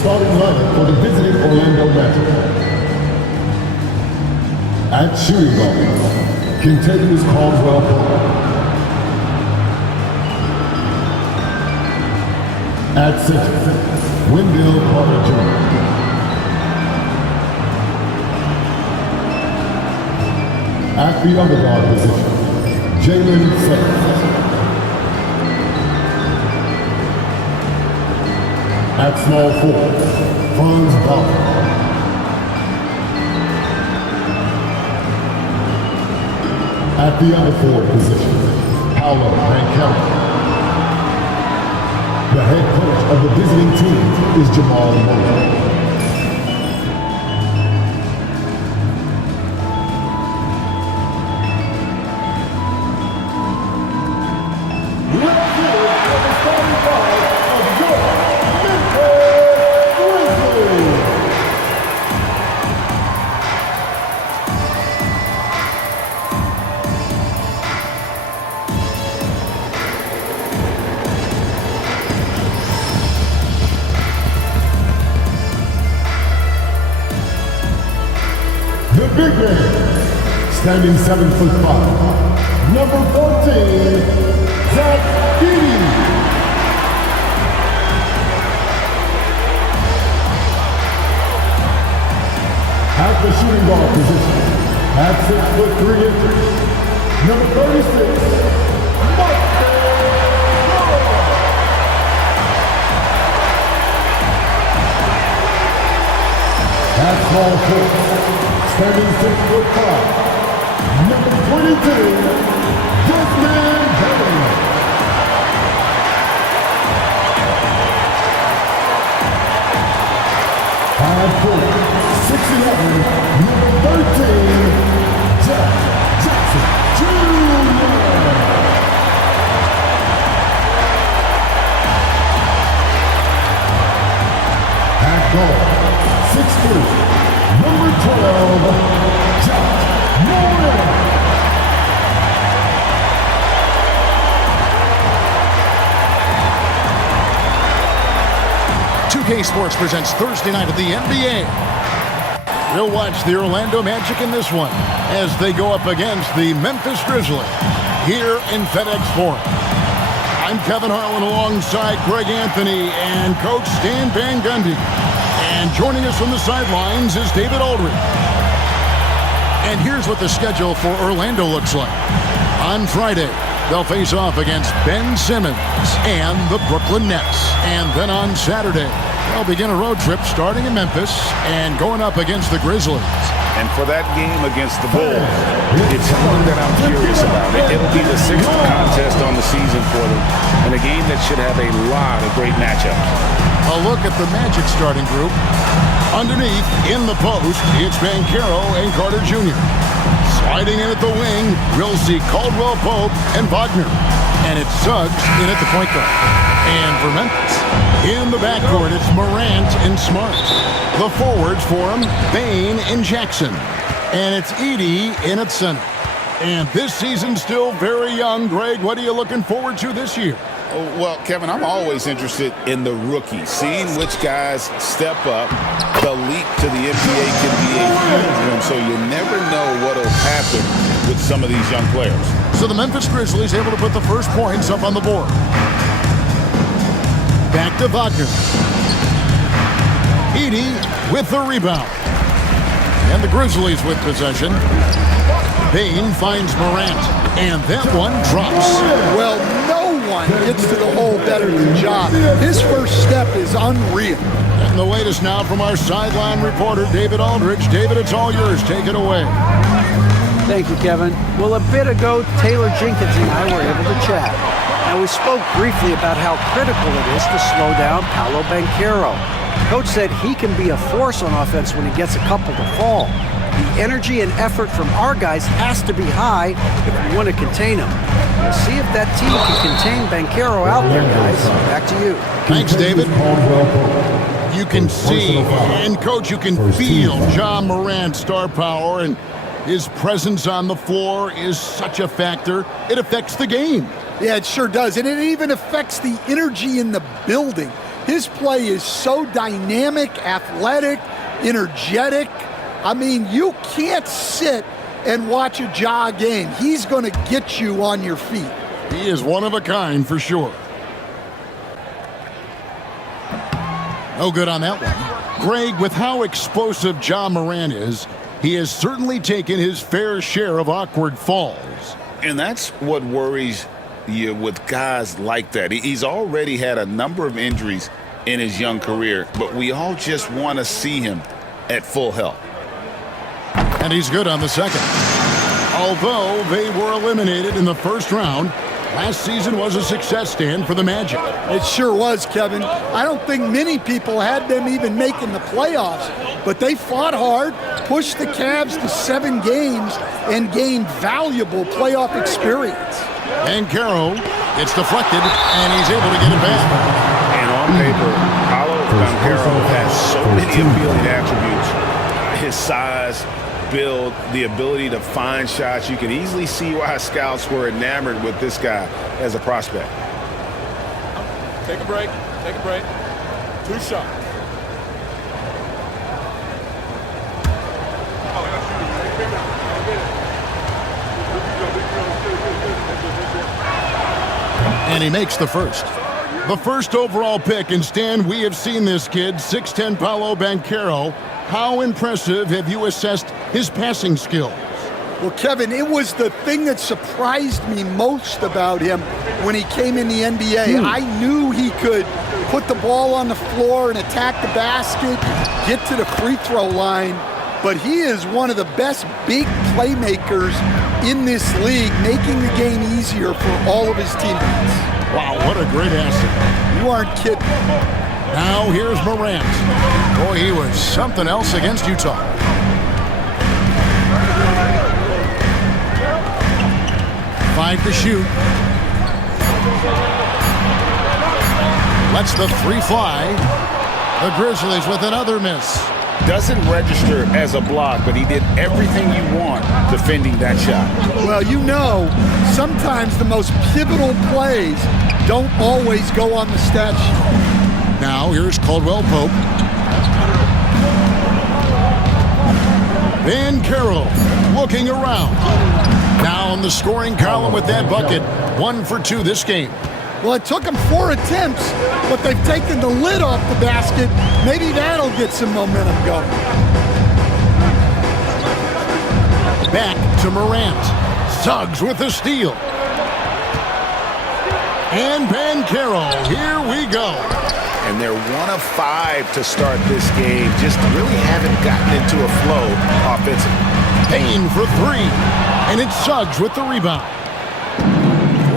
starting lineup for the visiting Orlando Magic. At shooting guard, Katangos Caldwell Pope. At center, Wendell Carter Jr. At the other guard position, Jalen Suggs. At small forward, Franz Wagner. At the other forward position, Paolo Banchero. The head coach of the visiting team is Jamal Murray. Let's hear it for the starting five of your Memphis Grizzlies. The big man, standing 7'5", number 14, Zach Edey. At the shooting guard position, at 6'3", number 36, Memphis. At small forward, standing 6'5", number 22, Desmond Bane. At forward, 6'11", number 13, Jack Jackson Jr. At guard, 6'3", number 12, Jack Morant. Sports presents Thursday night of the NBA. We'll watch the Orlando Magic in this one as they go up against the Memphis Grizzlies here in FedEx Forum. I'm Kevin Harlan alongside Greg Anthony and Coach Stan Van Gundy. And joining us from the sidelines is David Aldridge. And here's what the schedule for Orlando looks like. On Friday, they'll face off against Ben Simmons and the Brooklyn Nets. And then on Saturday, they'll begin a road trip starting in Memphis and going up against the Grizzlies. And for that game against the Bulls, it's one that I'm curious about. It'll be the 6th contest on the season for them, and a game that should have a lot of great matchups. A look at the Magic starting group. Underneath, in the post, it's Banchero and Carter Jr. Sliding in at the wing, we'll see Caldwell Pope and Wagner. And it's Suggs in at the point guard. And for Memphis, in the backcourt, it's Morant and Smart. The forwards for him, Bane and Jackson. And it's Edey in at center. And this season's still very young. Greg, what are you looking forward to this year? Well, Kevin, I'm always interested in the rookies, seeing which guys step up. The leap to the NBA can be a huge one, so you never know what will happen with some of these young players. So the Memphis Grizzlies able to put the first points up on the board. Back to Wagner. Edey with the rebound. And the Grizzlies with possession. Bane finds Morant, and that one drops. Well, no one gets to the hole better than Ja. His first step is unreal. And the latest now from our sideline reporter, David Aldridge. David, it's all yours. Take it away. Thank you, Kevin. Well, a bit ago, Taylor Jenkins and I were able to chat. And we spoke briefly about how critical it is to slow down Paolo Banchero. Coach said he can be a force on offense when he gets a couple to fall. The energy and effort from our guys has to be high if we want to contain him. We'll see if that team can contain Banchero out there, guys. Back to you. Thanks, David. You can see, and Coach, you can feel Ja Morant's star power, and his presence on the floor is such a factor. It affects the game. Yeah, it sure does. And it even affects the energy in the building. His play is so dynamic, athletic, energetic. I mean, you can't sit and watch a Ja game. He's going to get you on your feet. He is one of a kind for sure. No good on that one. Greg, with how explosive Ja Morant is, he has certainly taken his fair share of awkward falls. And that's what worries you with guys like that. He's already had a number of injuries in his young career, but we all just want to see him at full health. And he's good on the second. Although they were eliminated in the first round, last season was a success stand for the Magic. It sure was, Kevin. I don't think many people had them even making the playoffs, but they fought hard, pushed the Cavs to 7 games, and gained valuable playoff experience. And Caro, it's deflected, and he's able to get it back. And on paper, Paolo Banchero has so many appealing attributes. His size, build, the ability to find shots. You can easily see why scouts were enamored with this guy as a prospect. Take a break. Take a break. 2 shots. And he makes the first. The first overall pick, and Stan, we have seen this kid, 6'10" Paolo Banchero. How impressive have you assessed his passing skills? Well, Kevin, it was the thing that surprised me most about him when he came in the NBA. I knew he could put the ball on the floor and attack the basket, get to the free throw line, but he is one of the best big playmakers in this league, making the game easier for all of his teammates. Wow, what a great asset. You aren't kidding. Now here's Morant. Boy, he was something else against Utah. Five to shoot. Lets the 3 fly. The Grizzlies with another miss. Doesn't register as a block, but he did everything you want defending that shot. Well, you know, sometimes the most pivotal plays don't always go on the stat sheet. Now here's Caldwell Pope. Banchero looking around. Now in the scoring column with that bucket. 1 for 2 this game. Well, it took them 4 attempts, but they've taken the lid off the basket. Maybe that'll get some momentum going. Back to Morant. Suggs with the steal. And Banchero, here we go. And they're 1 of 5 to start this game. Just really haven't gotten into a flow offensively. Payne for 3. And it's Suggs with the rebound.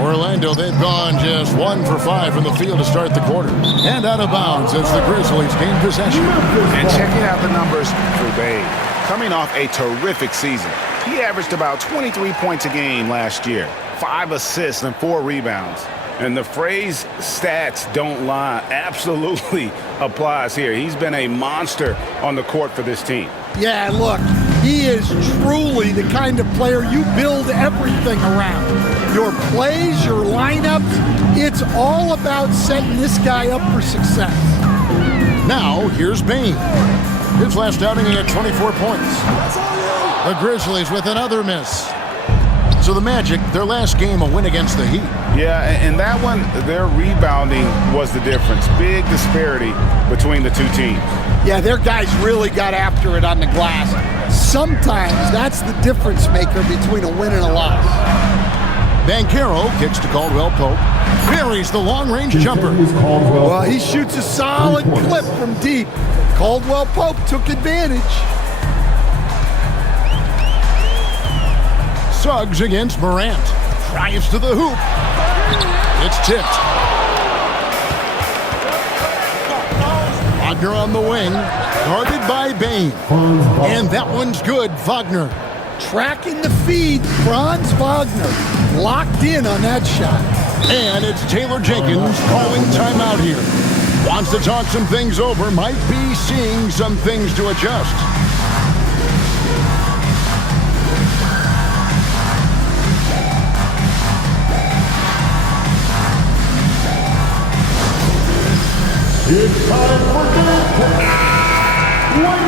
Orlando, they've gone just 1 for 5 from the field to start the quarter. And out of bounds as the Grizzlies gain possession. And checking out the numbers for Bane. Coming off a terrific season. He averaged about 23 points a game last year. 5 assists and 4 rebounds. And the phrase stats don't lie absolutely applies here. He's been a monster on the court for this team. Yeah, look, he is truly the kind of player you build everything around. Your plays, your lineups, it's all about setting this guy up for success. Now, here's Bane. His last outing, he had 24 points. The Grizzlies with another miss. So the Magic, their last game, a win against the Heat. Yeah, and that one, their rebounding was the difference. Big disparity between the two teams. Yeah, their guys really got after it on the glass. Sometimes that's the difference maker between a win and a loss. Banchero kicks to Caldwell Pope. Buries the long-range jumper. Well, he shoots a solid clip from deep. Caldwell Pope took advantage. Suggs against Morant. Drives to the hoop. It's tipped. Wagner on the wing. Guarded by Bane. And that one's good. Wagner. Tracking the feed, Franz Wagner. Locked in on that shot. And it's Taylor Jenkins calling timeout here. Wants to talk some things over. Might be seeing some things to adjust. It's time for game.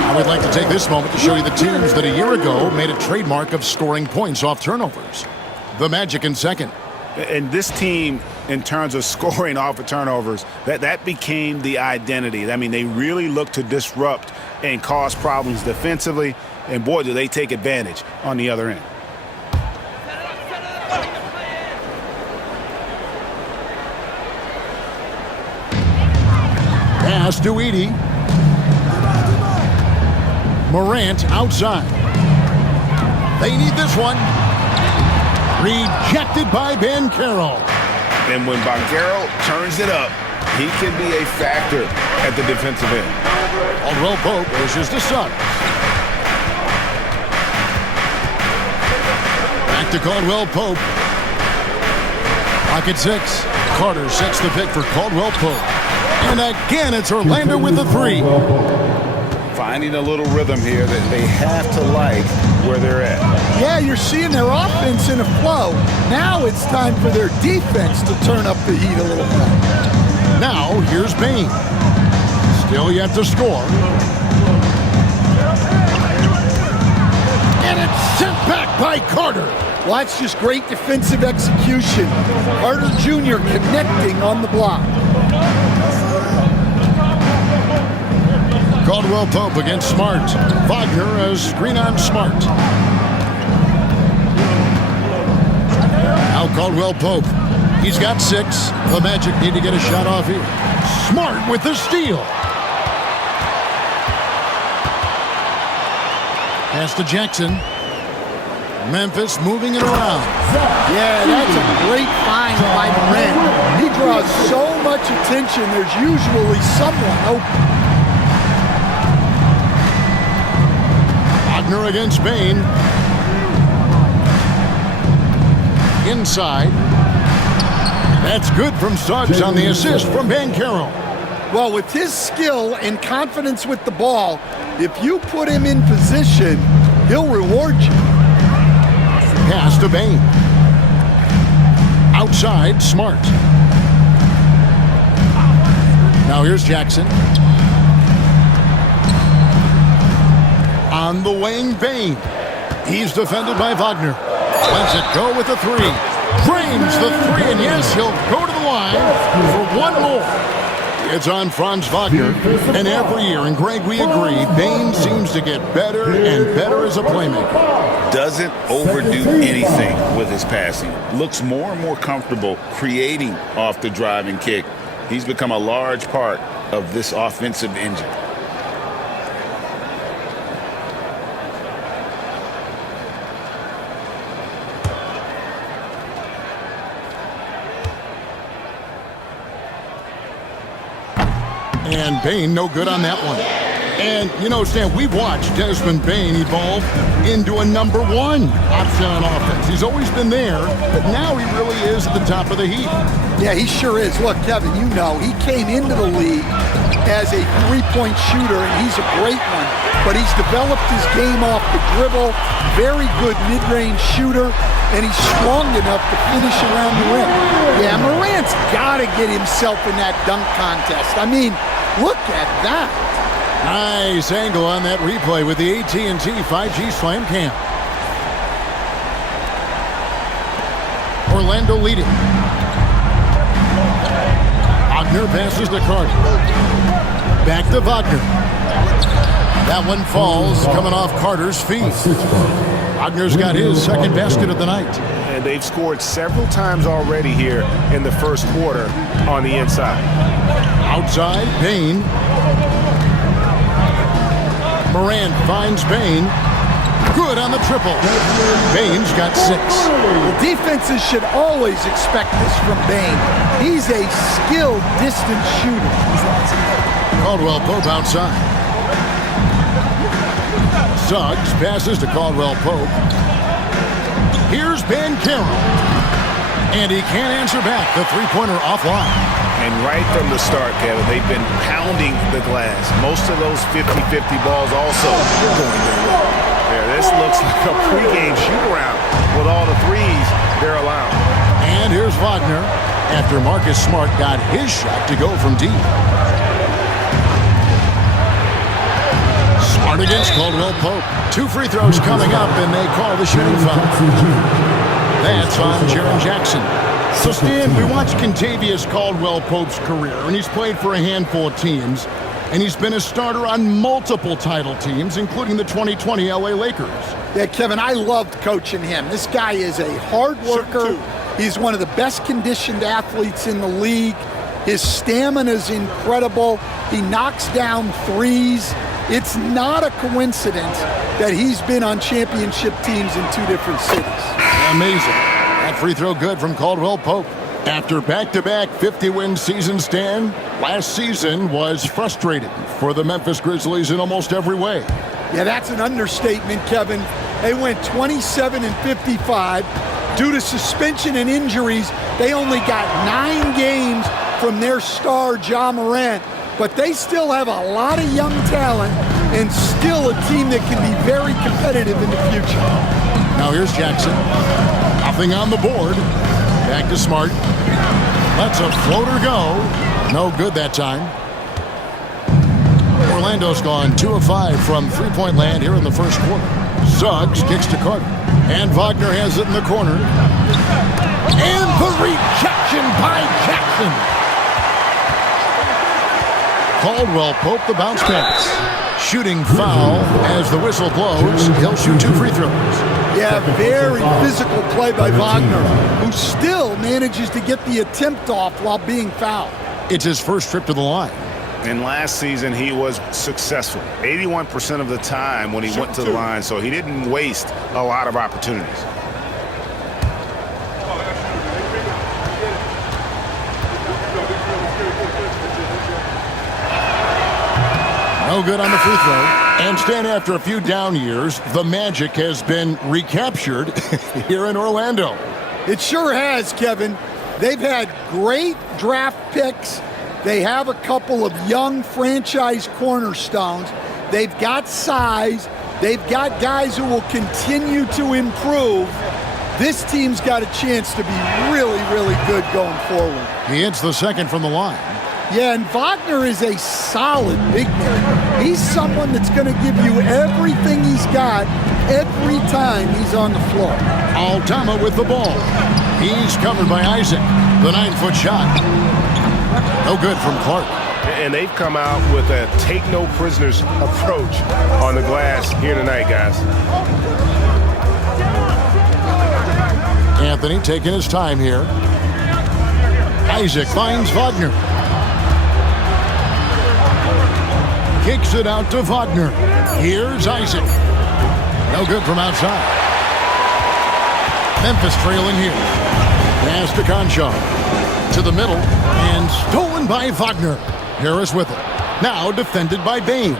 I would like to take this moment to show you the teams that a year ago made a trademark of scoring points off turnovers. The Magic in second. And this team, in terms of scoring off of turnovers, that became the identity. I mean, they really look to disrupt and cause problems defensively, and boy, do they take advantage on the other end. Pass to Edey. Morant outside. They need this one. Rejected by Banchero. And when Banchero turns it up, he can be a factor at the defensive end. Caldwell Pope pushes to Suggs. Back to Caldwell Pope. Pocket 6. Carter sets the pick for Caldwell Pope. And again, it's Orlando with the 3. Finding a little rhythm here that they have to like where they're at. Yeah, you're seeing their offense in a flow. Now it's time for their defense to turn up the heat a little bit. Now, here's Bane. Still yet to score. And it's sent back by Carter. Well, that's just great defensive execution. Carter Jr. connecting on the block. Caldwell Pope against Smart. Wagner as screen on Smart. Now Caldwell Pope. He's got 6. The Magic need to get a shot off here. Smart with the steal. Pass to Jackson. Memphis moving it around. Yeah, that's a great find by Morant. He draws so much attention, there's usually someone open. Wagner against Bane. Inside. That's good from Suggs on the assist from Banchero. Well, with his skill and confidence with the ball, if you put him in position, he'll reward you. Pass to Bane. Outside, Smart. Now here's Jackson. On the wing, Bane. He's defended by Wagner. Lets it go with the 3. Frames the 3, and yes, he'll go to the line for one more. It's on Franz Wagner, and every year, and Greg, we agree, Bane seems to get better and better as a playmaker. Doesn't overdo anything with his passing. Looks more and more comfortable creating off the driving kick. He's become a large part of this offensive engine. And Bane, no good on that one. And, you know, Stan, we've watched Desmond Bane evolve into a number 1 option on offense. He's always been there, but now he really is at the top of the heap. Yeah, he sure is. Look, Kevin, you know, he came into the league as a three-point shooter, and he's a great one. But he's developed his game off the dribble, very good mid-range shooter, and he's strong enough to finish around the rim. Yeah, Morant's got to get himself in that dunk contest. I mean, look at that. Nice angle on that replay with the AT&T 5G Slam Cam. Orlando leading. Wagner passes to Carter. Back to Wagner. That one falls, coming off Carter's feet. Wagner's got his second basket of the night. And they've scored several times already here in the first quarter on the inside. Outside, Bane. Morant finds Bane. Good on the triple. Bane's got 6. The defenses should always expect this from Bane. He's a skilled distance shooter. Caldwell Pope outside. Suggs passes to Caldwell Pope. Here's Banchero. And he can't answer back. The three-pointer offline. And right from the start, Kevin, they've been pounding the glass. Most of those 50-50 balls also going their way. There, this looks like a pregame shoot-around with all the threes they're allowing. And here's Wagner after Marcus Smart got his shot to go from deep. Guard against Caldwell Pope. 2 free throws coming up, and they call the shooting foul. That's on Jaren Jackson. So, Stan, we watched Kentavious Caldwell Pope's career, and he's played for a handful of teams, and he's been a starter on multiple title teams, including the 2020 LA Lakers. Yeah, Kevin, I loved coaching him. This guy is a hard worker. He's one of the best conditioned athletes in the league. His stamina is incredible. He knocks down threes. It's not a coincidence that he's been on championship teams in 2 different cities. Amazing. That free throw good from Caldwell Pope. After back-to-back 50-win season, Stan, last season was frustrating for the Memphis Grizzlies in almost every way. Yeah, that's an understatement, Kevin. They went 27-55. Due to suspension and injuries, they only got 9 games from their star, Ja Morant. But they still have a lot of young talent and still a team that can be very competitive in the future. Now here's Jackson. Nothing on the board. Back to Smart. Lets a floater go. No good that time. Orlando's gone 2 of 5 from three-point land here in the first quarter. Suggs kicks to Carter. And Wagner has it in the corner. And the rejection by Jackson. Caldwell Pope the bounce pass. Shooting foul as the whistle blows. He'll shoot 2 free throws. Yeah, very physical play by Wagner, who still manages to get the attempt off while being fouled. It's his first trip to the line. And last season, he was successful 81% of the time when he went to the line, so he didn't waste a lot of opportunities. No good on the free throw. And Stan, after a few down years, the magic has been recaptured here in Orlando. It sure has, Kevin. They've had great draft picks. They have a couple of young franchise cornerstones. They've got size. They've got guys who will continue to improve. This team's got a chance to be really, really good going forward. He hits the second from the line. Yeah, and Wagner is a solid big man. He's someone that's going to give you everything he's got every time he's on the floor. Altama with the ball. He's covered by Isaac. The 9-foot shot. No good from Clark. And they've come out with a take-no-prisoners approach on the glass here tonight, guys. Anthony taking his time here. Isaac finds Wagner. Kicks it out to Wagner. Here's Isaac. No good from outside. Memphis trailing here. Pass to Conchar. To the middle. And stolen by Wagner. Harris with it. Now defended by Bain.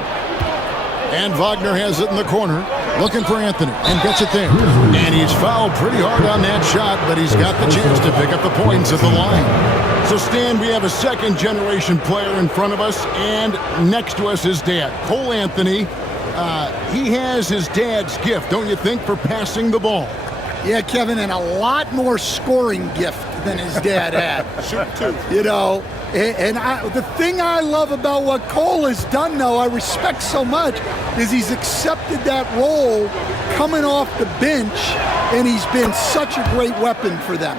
And Wagner has it in the corner. Looking for Anthony. And gets it there. And he's fouled pretty hard on that shot, but he's got the chance to pick up the points at the line. So, Stan, we have a second-generation player in front of us, and next to us is Dad. Cole Anthony, he has his dad's gift, don't you think, for passing the ball? Yeah, Kevin, and a lot more scoring gift than his dad had. You know, and the thing I love about what Cole has done, though, I respect so much, is he's accepted that role coming off the bench, and he's been such a great weapon for them.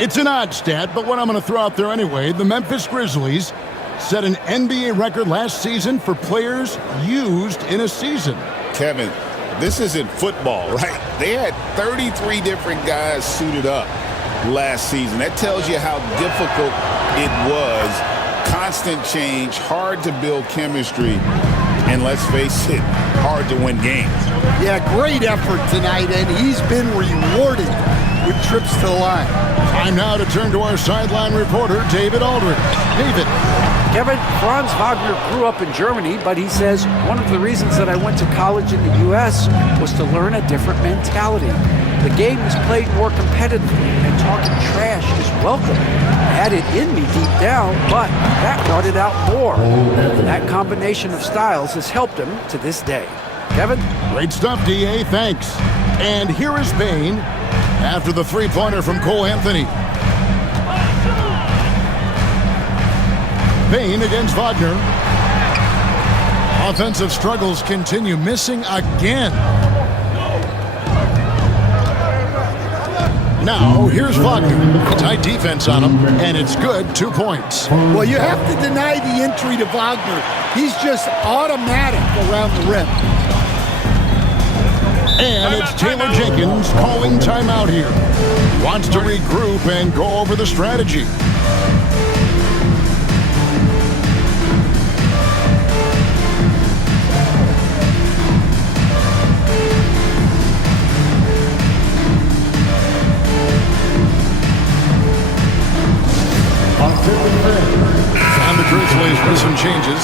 It's an odd stat, but what I'm going to throw out there anyway, the Memphis Grizzlies set an NBA record last season for players used in a season. Kevin, this isn't football, right? They had 33 different guys suited up last season. That tells you how difficult it was. Constant change, hard to build chemistry, and let's face it, hard to win games. Yeah, great effort tonight, and he's been rewarded with trips to the line. Time now to turn to our sideline reporter, David Aldridge. David. Kevin, Franz Wagner grew up in Germany, but he says one of the reasons that I went to college in the U.S. was to learn a different mentality. The game is played more competitively, and talking trash is welcome. I had it in me deep down, but that brought it out more. That combination of styles has helped him to this day. Kevin? Great stuff, D.A. Thanks. And here is Bain after the three-pointer from Cole Anthony. Bain against Wagner. Offensive struggles continue, missing again. Now, here's Wagner. Tight defense on him, and it's good, 2 points. Well, you have to deny the entry to Wagner. He's just automatic around the rim. And it's Taylor Jenkins calling timeout here. Wants to regroup and go over the strategy. And the Grizzlies with some changes.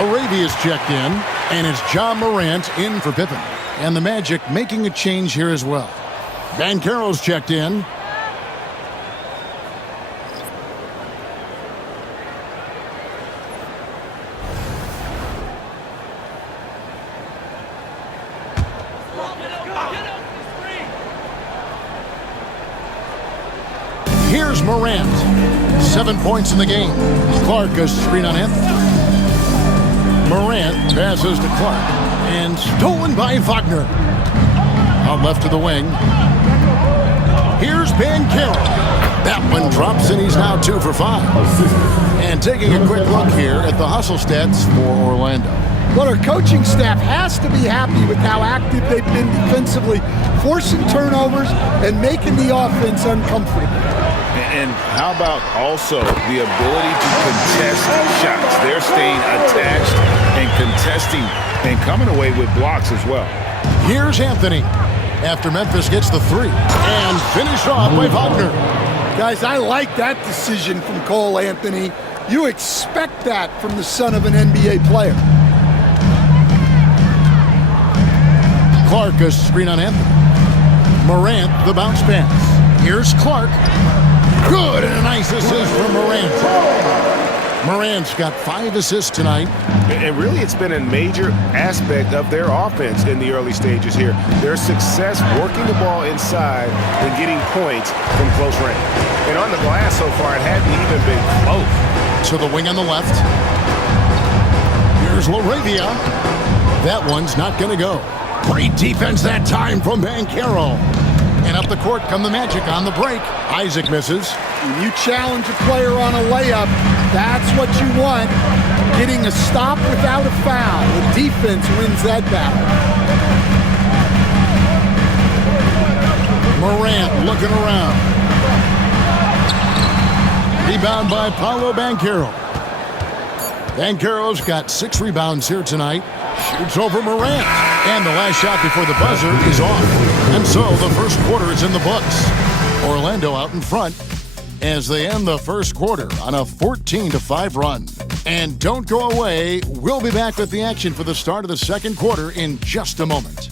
Arabia's checked in, and it's John Morant in for Pippen. And the Magic making a change here as well. Banchero's checked in. Here's Morant. 7 points in the game. Clark a screen on him. Morant passes to Clark. And stolen by Wagner. Out left to the wing. Here's Banchero. That one drops, and he's now 2 for 5. And taking a quick look here at the hustle stats for Orlando. Well, our coaching staff has to be happy with how active they've been defensively, forcing turnovers and making the offense uncomfortable. And how about also the ability to contest shots? They're staying attached and contesting and coming away with blocks as well. Here's Anthony after Memphis gets the 3. And finished off by Wagner. Guys, I like that decision from Cole Anthony. You expect that from the son of an NBA player. Clark a screen on Anthony. Morant the bounce pass. Here's Clark. Good, and a nice assist from Morant. Morant's got 5 assists tonight. And really, it's been a major aspect of their offense in the early stages here. Their success working the ball inside and getting points from close range. And on the glass so far, it hadn't even been close. To the wing on the left. Here's LaRavia. That one's not going to go. Great defense that time from Banchero. And up the court come the Magic on the break. Isaac misses. When you challenge a player on a layup, that's what you want. Getting a stop without a foul. The defense wins that battle. Morant looking around. Rebound by Paolo Banchero. Banchero's got 6 rebounds here tonight. Shoots over Morant. And the last shot before the buzzer is off. And so the first quarter is in the books. Orlando out in front as they end the first quarter on a 14-5 run. And don't go away. We'll be back with the action for the start of the second quarter in just a moment.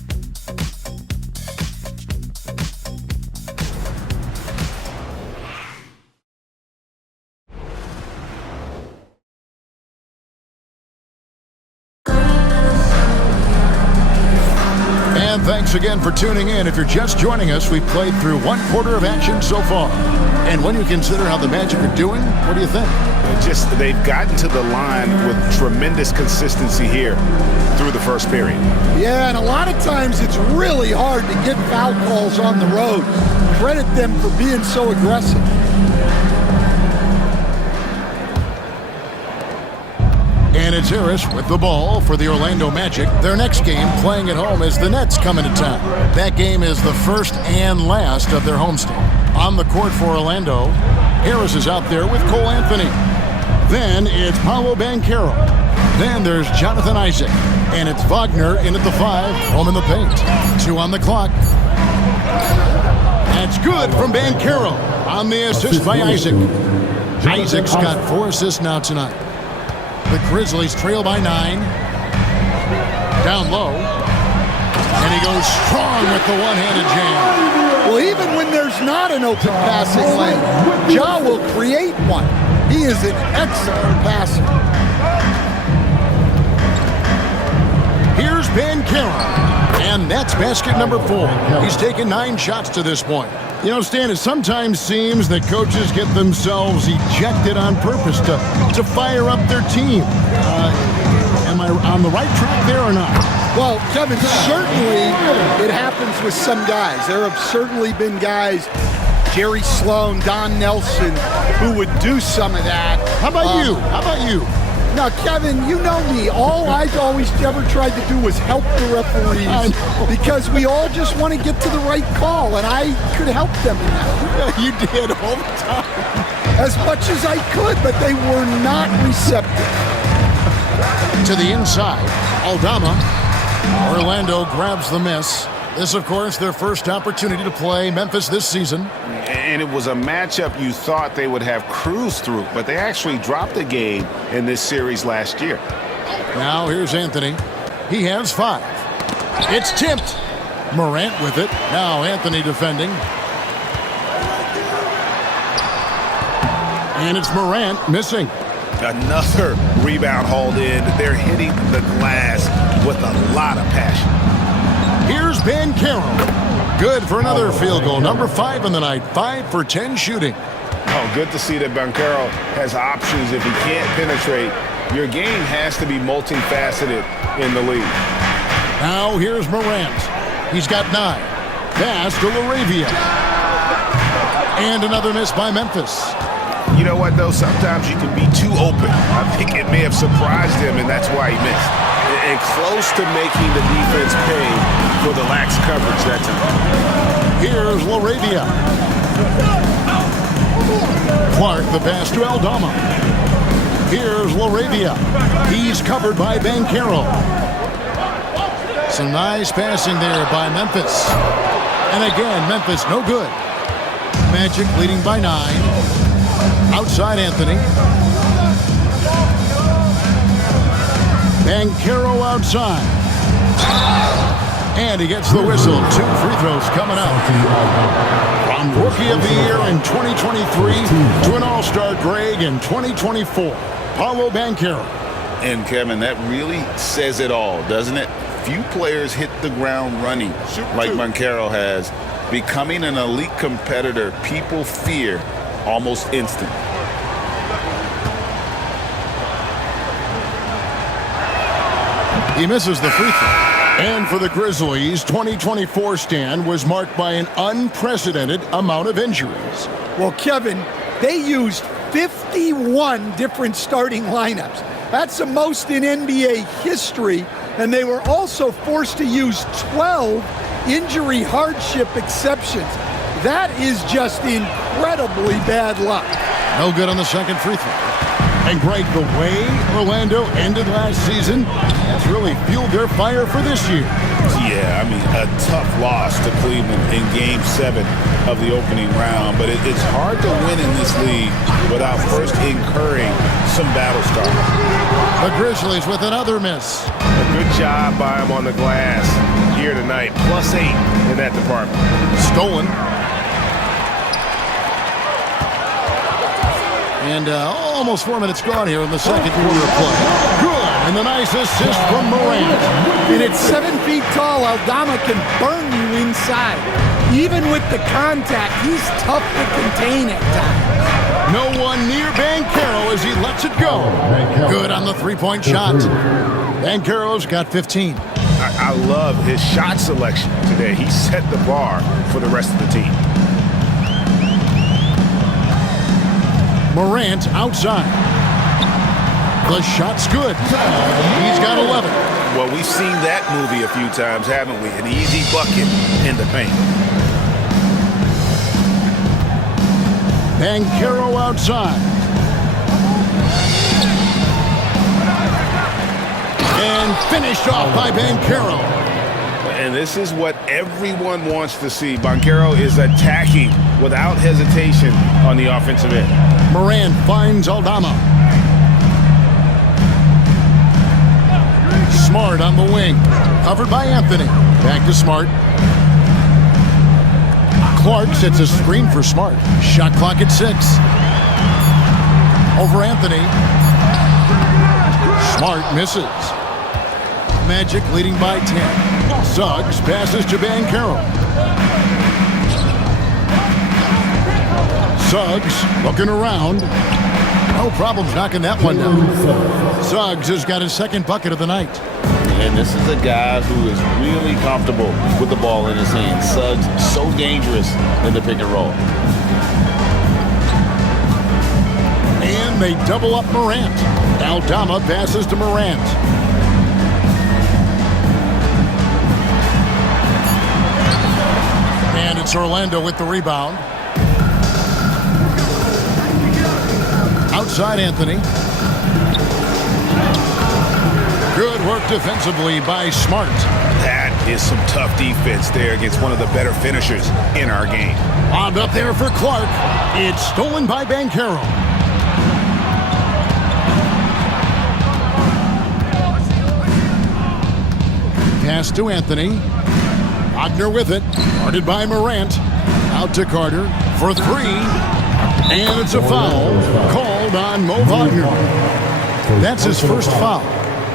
Thanks again for tuning in. If you're just joining us, we've played through 1 quarter of action so far. And when you consider how the Magic are doing, what do you think? They've gotten to the line with tremendous consistency here through the first period. Yeah, and a lot of times it's really hard to get foul calls on the road. Credit them for being so aggressive. And it's Harris with the ball for the Orlando Magic. Their next game playing at home as the Nets come into town. That game is the first and last of their homestand. On the court for Orlando, Harris is out there with Cole Anthony. Then it's Paolo Banchero. Then there's Jonathan Isaac. And it's Wagner in at the 5, home in the paint. 2 on the clock. That's good from Banchero on the assist by Isaac. Isaac's got 4 assists now tonight. The Grizzlies trail by 9. Down low. And he goes strong with the one-handed jam. Well, even when there's not an open passing lane, Ja will create one. He is an excellent passer. Here's Banchero. And that's basket number 4. He's taken 9 shots to this point. You know, Stan, it sometimes seems that coaches get themselves ejected on purpose to fire up their team. Am I on the right track there or not? Well, Kevin, certainly it happens with some guys. There have certainly been guys, Jerry Sloan, Don Nelson, who would do some of that. How about you? How about you? Now, Kevin, you know me. All I've always ever tried to do was help the referees because we all just want to get to the right call, and I could help them in that. You did all the time. As much as I could, but they were not receptive. To the inside, Aldama. Orlando grabs the miss. This, of course, their first opportunity to play Memphis this season. And it was a matchup you thought they would have cruised through, but they actually dropped the game in this series last year. Now here's Anthony. He has 5. It's tipped. Morant with it. Now Anthony defending. And it's Morant missing. Another rebound hauled in. They're hitting the glass with a lot of passion. Here's Banchero. Good for another field goal. Number 5 in the night. 5 for 10 shooting. Oh, good to see that Banchero has options. If he can't penetrate, your game has to be multifaceted in the league. Now here's Morant. He's got 9. Pass to LaRavia. And another miss by Memphis. You know what, though? Sometimes you can be too open. I think it may have surprised him, and that's why he missed. And close to making the defense pay for the lax coverage that time. Here's LaRavia. Clark, the pass to Aldama. Here's LaRavia. He's covered by Banchero. Some nice passing there by Memphis. And again, Memphis no good. Magic leading by 9. Outside Anthony. Banchero outside. And he gets the whistle. 2 free throws coming out. From Rookie of the Year in 2023 to an All-Star Greg in 2024. Paolo Banchero. And Kevin, that really says it all, doesn't it? Few players hit the ground running like Banchero has. Becoming an elite competitor, people fear almost instant. He misses the free throw. And for the Grizzlies, 2024 stand was marked by an unprecedented amount of injuries. Well, Kevin, they used 51 different starting lineups. That's the most in NBA history. And they were also forced to use 12 injury hardship exceptions. That is just incredibly bad luck. No good on the second free throw. And Greg, the way Orlando ended last season, that's really fueled their fire for this year. Yeah, I mean, a tough loss to Cleveland in Game 7 of the opening round. But it's hard to win in this league without first incurring some battle scars. The Grizzlies with another miss. A good job by him on the glass here tonight. +8 in that department. Stolen. And almost 4 minutes gone here in the second quarter of play. Good, and the nice assist from Morant. And at 7 feet tall, Aldama can burn you inside. Even with the contact, he's tough to contain at times. No one near Banchero as he lets it go. Good on the three-point shot. Banchero's got 15. I love his shot selection today. He set the bar for the rest of the team. Morant outside. The shot's good. He's got 11. Well, we've seen that movie a few times, haven't we? An easy bucket in the paint. Banchero outside. And finished off by Banchero. And this is what everyone wants to see. Banchero is attacking without hesitation on the offensive end. Morant finds Aldama. Smart on the wing. Covered by Anthony. Back to Smart. Clark sets a screen for Smart. Shot clock at 6. Over Anthony. Smart misses. Magic leading by 10. Suggs passes to Banchero. Suggs looking around. No problems knocking that one down. Suggs has got his second bucket of the night. And this is a guy who is really comfortable with the ball in his hands. Suggs so dangerous in the pick and roll. And they double up Morant. Aldama passes to Morant. And it's Orlando with the rebound. Outside Anthony. Good work defensively by Smart. That is some tough defense there against one of the better finishers in our game. Lobbed up there for Clark. It's stolen by Banchero. Pass to Anthony. Wagner with it. Guarded by Morant. Out to Carter for three. And it's a foul called on Mo Wagner. That's his first foul.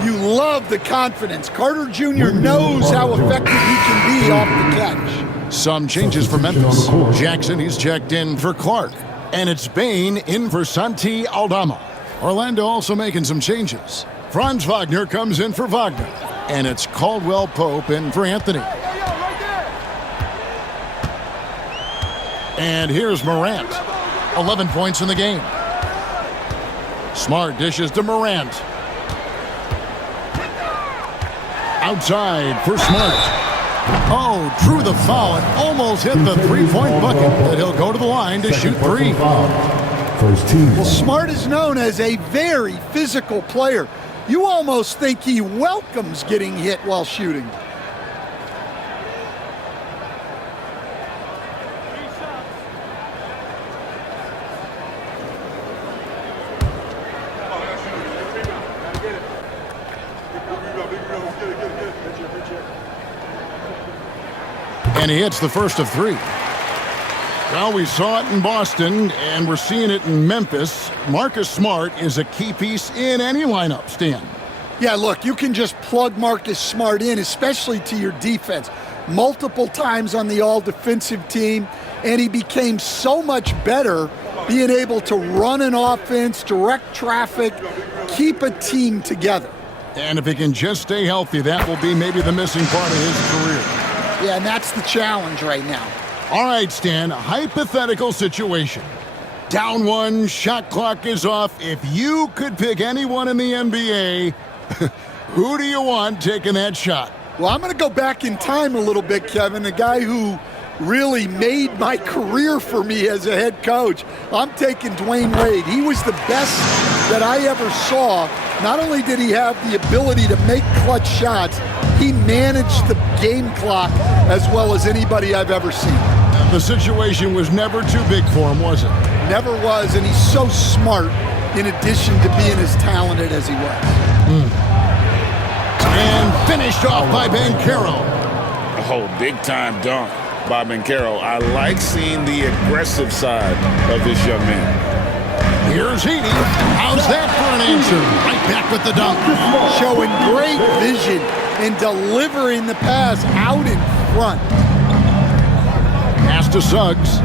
You love the confidence. Carter Jr. knows how effective he can be off the catch. Some changes for Memphis. Jackson, he's checked in for Clark. And it's Bain in for Santi Aldama. Orlando also making some changes. Franz Wagner comes in for Wagner. And it's Caldwell Pope in for Anthony. And here's Morant. 11 points in the game. Smart dishes to Morant. Outside for Smart. Oh, drew the foul and almost hit the three-point bucket, but he'll go to the line to shoot three. First team. Well, Smart is known as a very physical player. You almost think he welcomes getting hit while shooting. And he hits the first of three. Well, we saw it in Boston, and we're seeing it in Memphis. Marcus Smart is a key piece in any lineup, Stan. Yeah, look, you can just plug Marcus Smart in, especially to your defense. Multiple times on the all-defensive team, and he became so much better being able to run an offense, direct traffic, keep a team together. And if he can just stay healthy, that will be maybe the missing part of his career. Yeah, and that's the challenge right now. All right, Stan, a hypothetical situation. Down one, shot clock is off. If you could pick anyone in the NBA, who do you want taking that shot? Well, I'm going to go back in time a little bit, Kevin. The guy who really made my career for me as a head coach. I'm taking Dwayne Wade. He was the best that I ever saw. Not only did he have the ability to make clutch shots, he managed the game clock as well as anybody I've ever seen. The situation was never too big for him, was it? Never was, and he's so smart in addition to being as talented as he was. And finished off by Banchero. Oh, big-time dunk by Banchero. I like seeing the aggressive side of this young man. Here's Heaney. How's that for an answer? Right back with the dunk. Showing great vision and delivering the pass out in front. Pass to Suggs.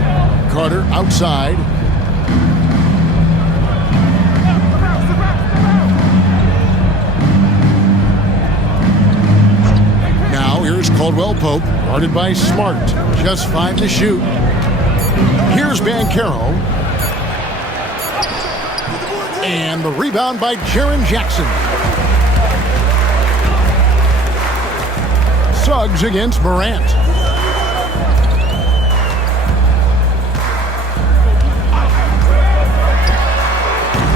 Carter outside. Now here's Caldwell Pope, guarded by Smart. Just 5 to shoot. Here's Banchero. And the rebound by Jaren Jackson. Suggs against Morant.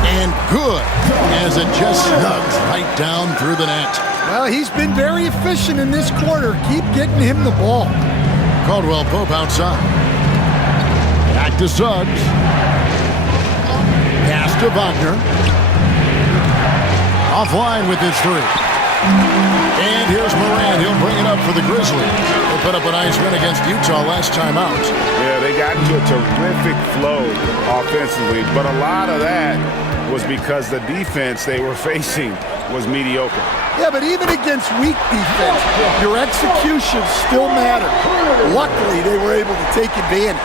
And good, as it just snugs right down through the net. Well, he's been very efficient in this quarter. Keep getting him the ball. Caldwell Pope outside. Back to Suggs. Pass to Wagner. Offline with his three. And here's Morant. He'll bring it up for the Grizzlies. They put up a nice win against Utah last time out. Yeah, they got into a terrific flow offensively, but a lot of that was because the defense they were facing was mediocre. Yeah, but even against weak defense, your execution still matters. Luckily, they were able to take advantage.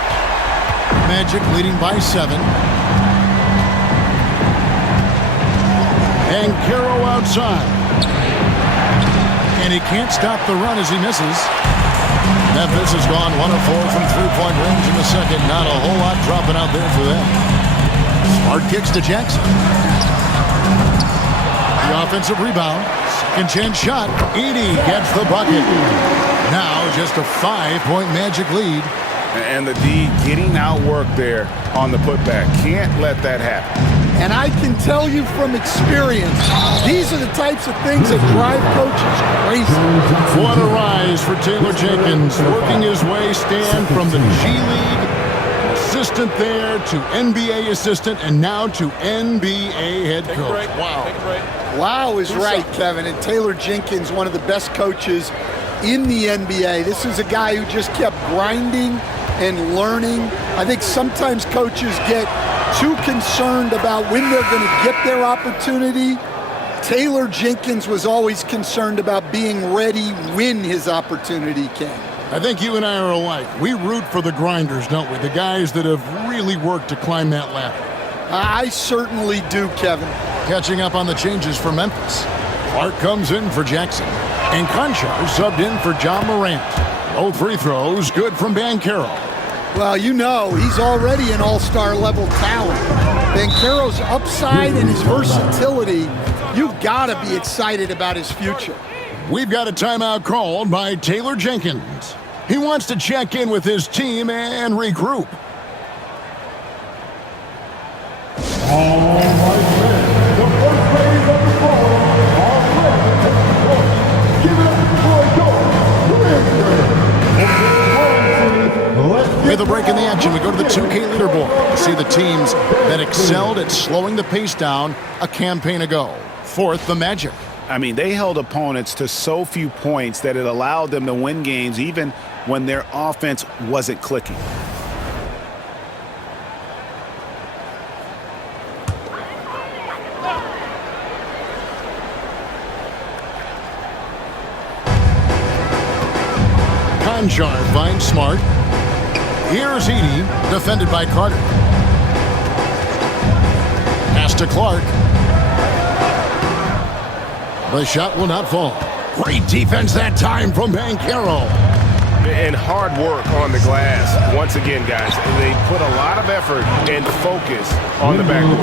Magic leading by 7. Banchero outside. And he can't stop the run as he misses. Memphis has gone 1 of 4 from three-point range in the second. Not a whole lot dropping out there for them. Smart kicks to Jackson. The offensive rebound. Second chance shot. Edey gets the bucket. Now just a 5-point Magic lead. And the D getting outworked there on the putback. Can't let that happen. And I can tell you from experience, these are the types of things that drive coaches crazy. What a rise for Taylor Jenkins, working his way, Stan, from the G League assistant there to NBA assistant and now to NBA head coach. Wow. Wow is right, Kevin. And Taylor Jenkins, one of the best coaches in the NBA. This is a guy who just kept grinding and learning. I think sometimes coaches get too concerned about when they're going to get their opportunity. Taylor Jenkins was always concerned about being ready when his opportunity came. I think you and I are alike. We root for the grinders, don't we? The guys that have really worked to climb that ladder. I certainly do, Kevin. Catching up on the changes for Memphis. Clark comes in for Jackson. And Conchar subbed in for John Morant. Both free throws good from Banchero. Well, you know, he's already an all-star level talent. Banchero's upside and his versatility, you've got to be excited about his future. We've got a timeout called by Taylor Jenkins. He wants to check in with his team and regroup. All right, men. The first ladies of the floor are ready. Give it up for York. With a break in the action, we go to the 2K leaderboard to see the teams that excelled at slowing the pace down a campaign ago. Fourth, the Magic. I mean, they held opponents to so few points that it allowed them to win games even when their offense wasn't clicking. Conchar finds Smart. Here's Edey, defended by Carter. Pass to Clark. The shot will not fall. Great defense that time from Banchero. And hard work on the glass. Once again, guys, they put a lot of effort and focus on the backboard.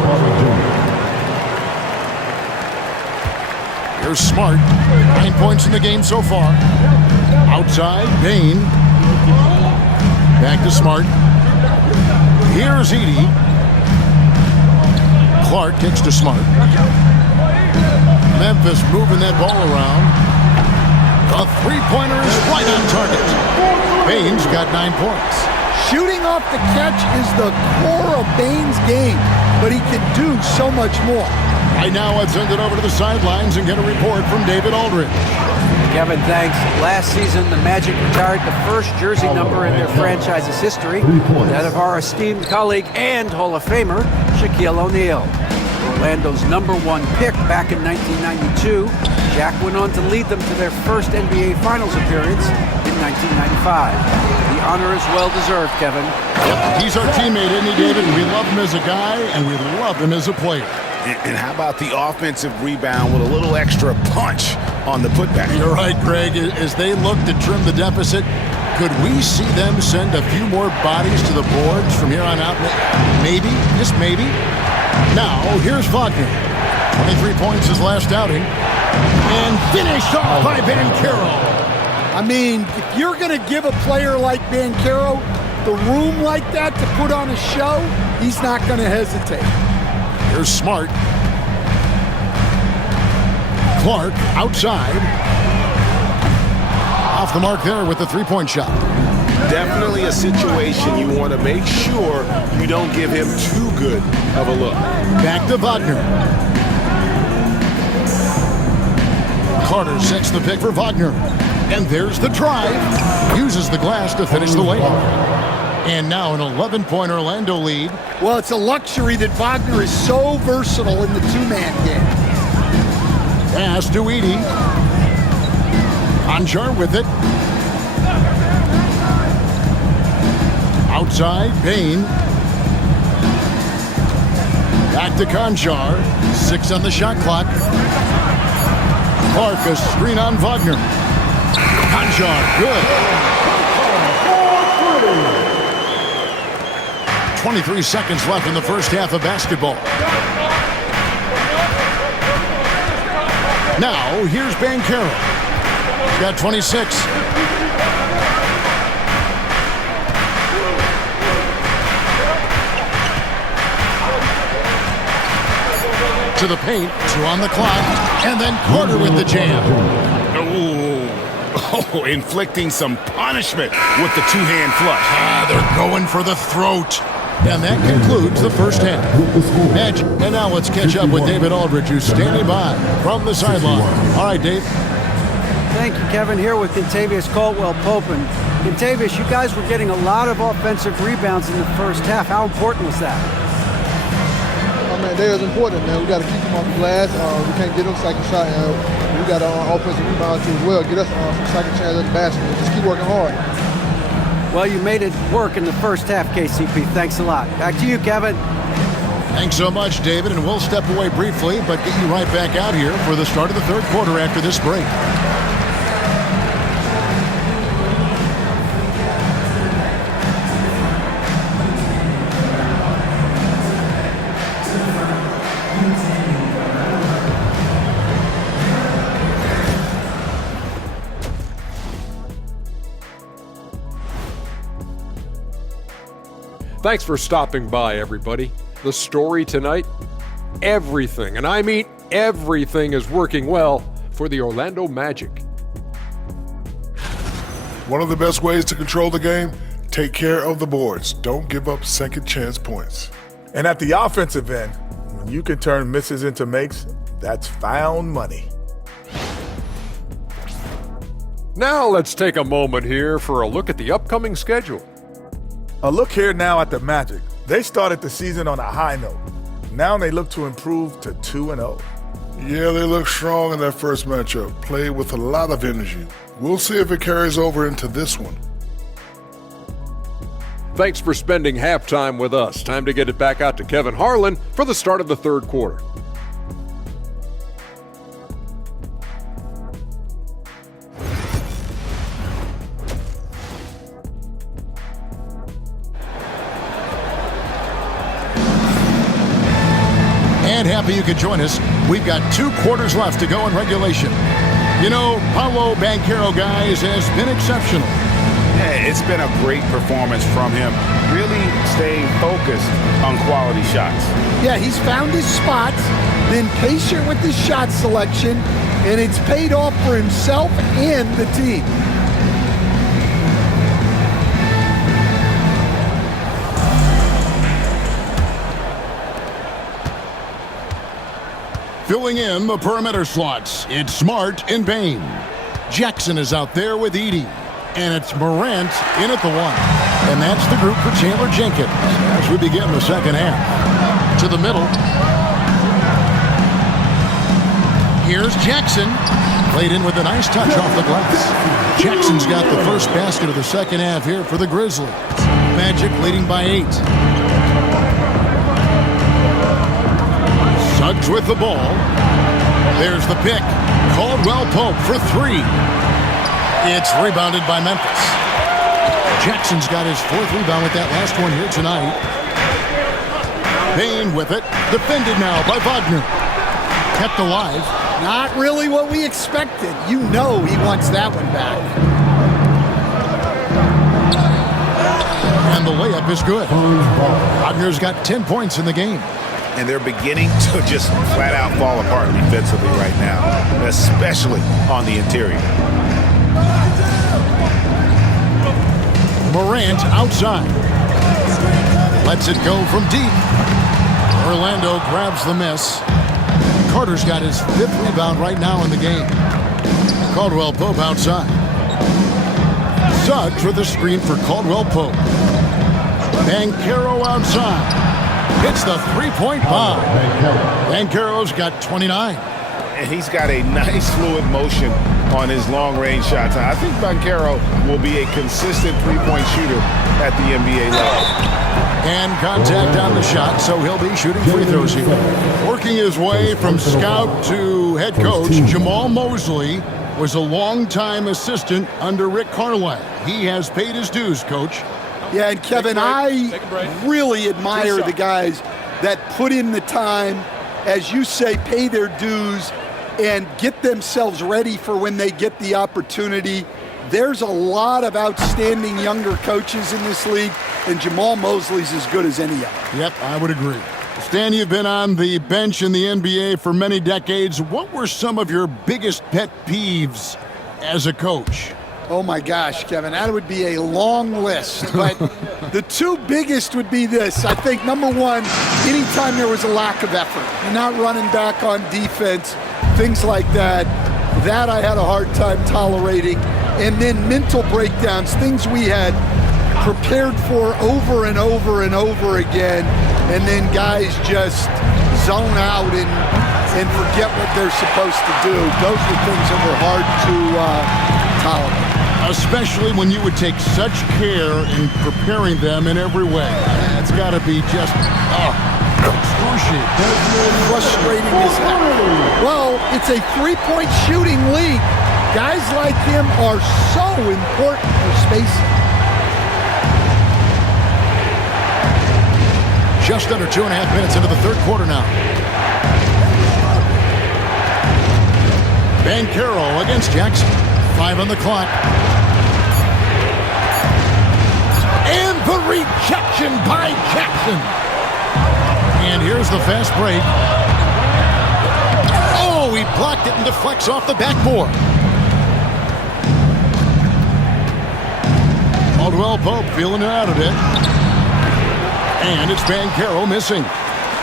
Here's Smart. 9 points in the game so far. Outside, Bain. Back to Smart. Here's Edey. Clark kicks to Smart. Memphis moving that ball around. The three-pointer is right on target. Bain's got 9 points. Shooting off the catch is the core of Bain's game, but he can do so much more. Right now, let's send it over to the sidelines and get a report from David Aldridge. Kevin, thanks. Last season, the Magic retired the first jersey number in their franchise's history, that of our esteemed colleague and Hall of Famer, Shaquille O'Neal. Orlando's #1 pick back in 1992, Jack went on to lead them to their first NBA Finals appearance in 1995. The honor is well-deserved, Kevin. Yep, he's our teammate, isn't he, David? We love him as a guy, and we love him as a player. And how about the offensive rebound with a little extra punch on the putback? You're right, Greg. As they look to trim the deficit, could we see them send a few more bodies to the boards from here on out? Maybe, just maybe. Now, here's Wagner. 23 points his last outing. And finished off by Banchero. I mean, if you're going to give a player like Banchero the room like that to put on a show, he's not going to hesitate. Here's Smart. Clark outside. Off the mark there with the three-point shot. Definitely a situation you want to make sure you don't give him too good of a look. Back to Wagner. Carter sets the pick for Wagner. And there's the drive. Uses the glass to finish the layup. And now an 11-point Orlando lead. Well, it's a luxury that Wagner is so versatile in the two-man game. Pass to Edey. Conchar with it. Outside, Bain. Back to Conchar. 6 on the shot clock. Clark, a screen on Wagner. Conjar, good. 23 seconds left in the first half of basketball. Now, here's Banchero. He's got 26. To the paint, 2 on the clock, and then Carter with the jam. Oh, inflicting some punishment with the two-hand flush. They're going for the throat. And that concludes the first half. Magic. And now let's catch up with David Aldridge, who's standing by from the sideline. All right, Dave. Thank you, Kevin. Here with Contavious Caldwell-Pope. And Contavious, you guys were getting a lot of offensive rebounds in the first half. How important was that? Man, they was important, man. We got to keep them off the glass. We can't get them second shot. We got offensive rebound too as well. Get us some second chance at the basket. Just keep working hard. Well, you made it work in the first half, KCP. Thanks a lot. Back to you, Kevin. Thanks so much, David. And we'll step away briefly, but get you right back out here for the start of the third quarter after this break. Thanks for stopping by, everybody. The story tonight, everything, and I mean everything, is working well for the Orlando Magic. One of the best ways to control the game, take care of the boards. Don't give up second chance points. And at the offensive end, when you can turn misses into makes, that's found money. Now let's take a moment here for a look at the upcoming schedule. A look here now at the Magic. They started the season on a high note. Now they look to improve to 2-0. Yeah, they look strong in that first matchup. Played with a lot of energy. We'll see if it carries over into this one. Thanks for spending halftime with us. Time to get it back out to Kevin Harlan for the start of the third quarter. And happy you could join us. We've got 2 quarters left to go in regulation. You know, Paolo Banchero, guys, has been exceptional. Hey, it's been a great performance from him. Really staying focused on quality shots. Yeah, he's found his spots, been patient with his shot selection, and it's paid off for himself and the team. Filling in the perimeter slots, it's Smart and Bain. Jackson is out there with Edey. And it's Morant in at the 1. And that's the group for Chandler Jenkins as we begin the second half. To the middle. Here's Jackson. Played in with a nice touch off the glass. Jackson's got the first basket of the second half here for the Grizzlies. Magic leading by 8. Suggs with the ball. There's the pick. Caldwell-Pope for 3. It's rebounded by Memphis. Jackson's got his 4th rebound with that last one here tonight. Bain with it. Defended now by Wagner. Kept alive. Not really what we expected. You know he wants that one back. And the layup is good. Wagner's got 10 points in the game. And they're beginning to just flat out fall apart defensively right now, especially on the interior. Morant outside. Lets it go from deep. Orlando grabs the miss. Carter's got his 5th rebound right now in the game. Caldwell-Pope outside. Suggs with a screen for Caldwell-Pope. Banchero outside. Hits the 3-point bomb. Banchero's got 29. And he's got a nice fluid motion on his long-range shots. I think Banchero will be a consistent three-point shooter at the NBA level. And contact on the shot, so he'll be shooting free throws here. Working his way from scout to head coach, Jamal Mosley was a longtime assistant under Rick Carlisle. He has paid his dues, Coach. Yeah, and Kevin, I really admire the guys that put in the time, as you say, pay their dues, and get themselves ready for when they get the opportunity. There's a lot of outstanding younger coaches in this league, and Jamal Mosley's as good as any of them. Yep, I would agree. Stan, you've been on the bench in the NBA for many decades. What were some of your biggest pet peeves as a coach? Oh my gosh, Kevin, that would be a long list, but the two biggest would be this. I think number one, anytime there was a lack of effort, you're not running back on defense, things like that, that I had a hard time tolerating. And then mental breakdowns, things we had prepared for over and over and over again, and then guys just zone out and forget what they're supposed to do. Those are things that were hard to tolerate. Especially when you would take such care in preparing them in every way. It's got to be just excruciating. Frustrating as heck. Well, it's a three-point shooting league. Guys like him are so important for spacing. Just under 2.5 minutes into the third quarter now. Banchero against Jackson. 5 on the clock. And the rejection by Jackson. And here's the fast break. Oh, he blocked it and deflects off the backboard. Caldwell Pope feeling it out a bit. And it's Banchero missing.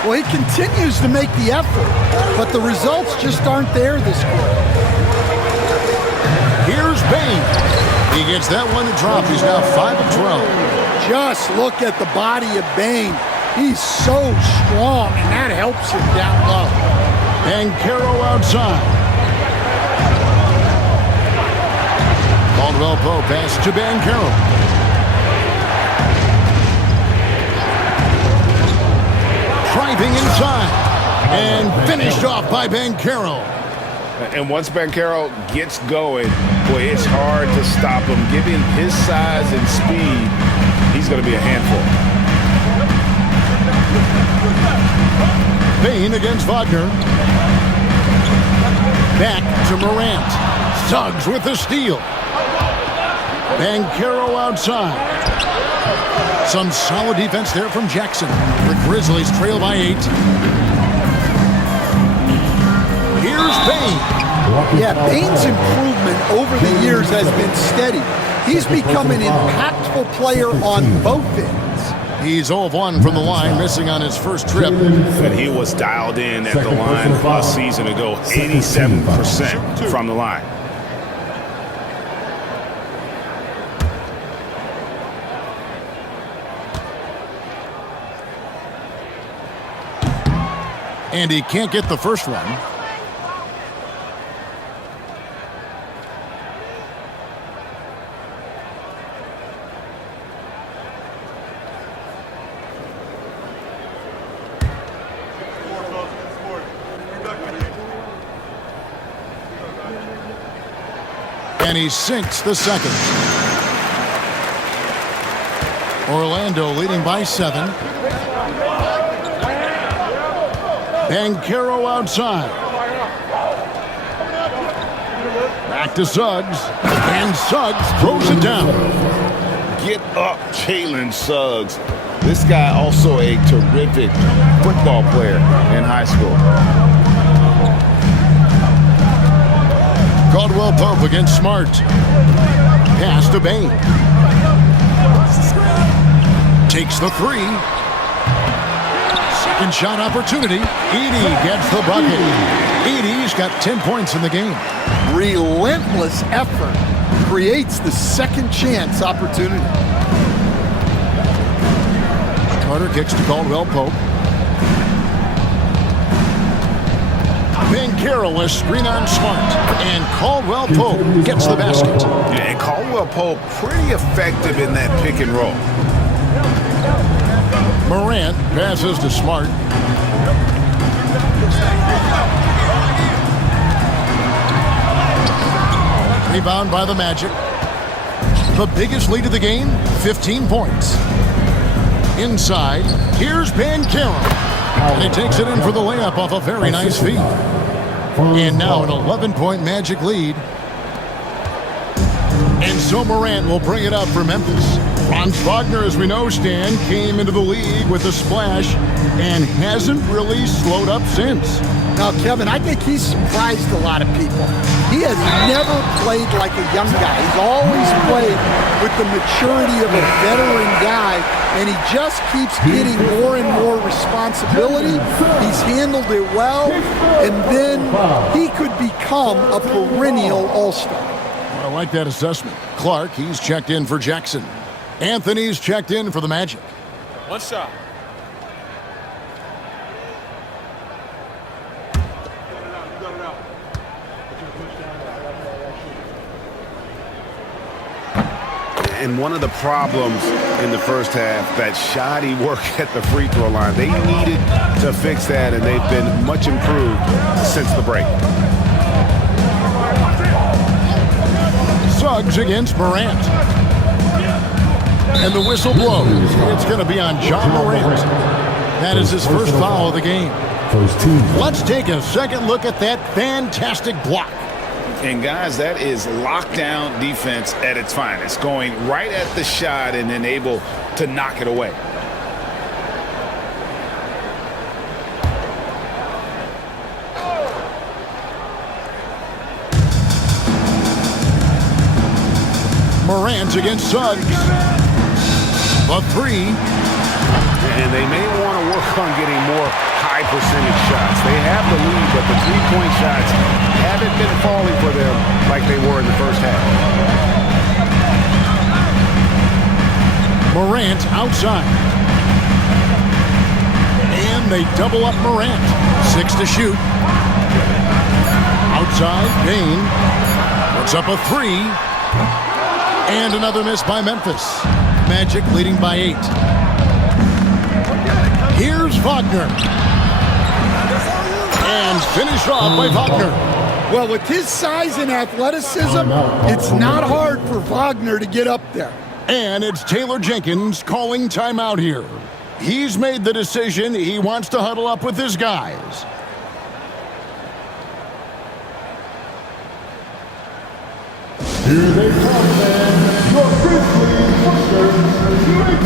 Well, he continues to make the effort, but the results just aren't there this quarter. Here's Bane. He gets that one to drop. He's now 5 of 12. Just look at the body of Bane. He's so strong, and that helps him down low. Banchero outside. Caldwell Pope pass to Banchero. Driving inside and finished off by Banchero. And once Banchero gets going, boy, it's hard to stop him. Given his size and speed, he's going to be a handful. Bane against Wagner. Back to Morant. Suggs with the steal. Banchero outside. Some solid defense there from Jackson. The Grizzlies trail by 8. Here's Bane. Yeah, Bane's improvement over the years has been steady. He's become an impactful player on both ends. He's 0 of 1 from the line, missing on his first trip. And he was dialed in at the line a season ago, 87% from the line. And he can't get the first one. And he sinks the second. Orlando leading by 7. Banchero outside. Back to Suggs. And Suggs throws it down. Get up, Jalen Suggs. This guy also a terrific football player in high school. Caldwell Pope against Smart. Pass to Bane. Takes the 3. Second shot opportunity. Edey gets the bucket. Edey's got 10 points in the game. Relentless effort creates the second chance opportunity. Carter kicks to Caldwell Pope. Banchero a screen on Smart. And Caldwell Pope gets the basket. Yeah, and Caldwell Pope pretty effective in that pick and roll. Morant passes to Smart. Rebound by the Magic. The biggest lead of the game, 15 points. Inside, here's Banchero. And he takes it in for the layup off a very nice feed. And now an 11-point Magic lead. And so Morant will bring it up for Memphis. Franz Wagner, as we know, Stan, came into the league with a splash and hasn't really slowed up since. Now, Kevin, I think he's surprised a lot of people. He has never played like a young guy. He's always played with the maturity of a veteran guy, and he just keeps getting more and more responsibility. He's handled it well, and then he could become a perennial all-star. I like that assessment. Clark, he's checked in for Jackson. Anthony's checked in for the Magic. One shot. And one of the problems in the first half, that shoddy work at the free throw line. They needed to fix that, and they've been much improved since the break. Suggs against Morant. And the whistle blows. It's going to be on John Morant. That is his first foul of the game. Let's take a second look at that fantastic block. And guys, that is lockdown defense at its finest, going right at the shot and then able to knock it away. Morant against Suggs. The three. And they may want to work on getting more high percentage shots. They have the lead, but the three-point shots haven't been falling for them like they were in the first half. Morant outside. And they double up Morant. 6 to shoot. Outside, Payne puts up a three. And another miss by Memphis. Magic leading by 8. Here's Wagner. And finished off by Wagner. Well, with his size and athleticism, it's not hard for Wagner to get up there. And it's Taylor Jenkins calling timeout here. He's made the decision. He wants to huddle up with his guys. Here they come, man. Your Grizzlies versus Lynx.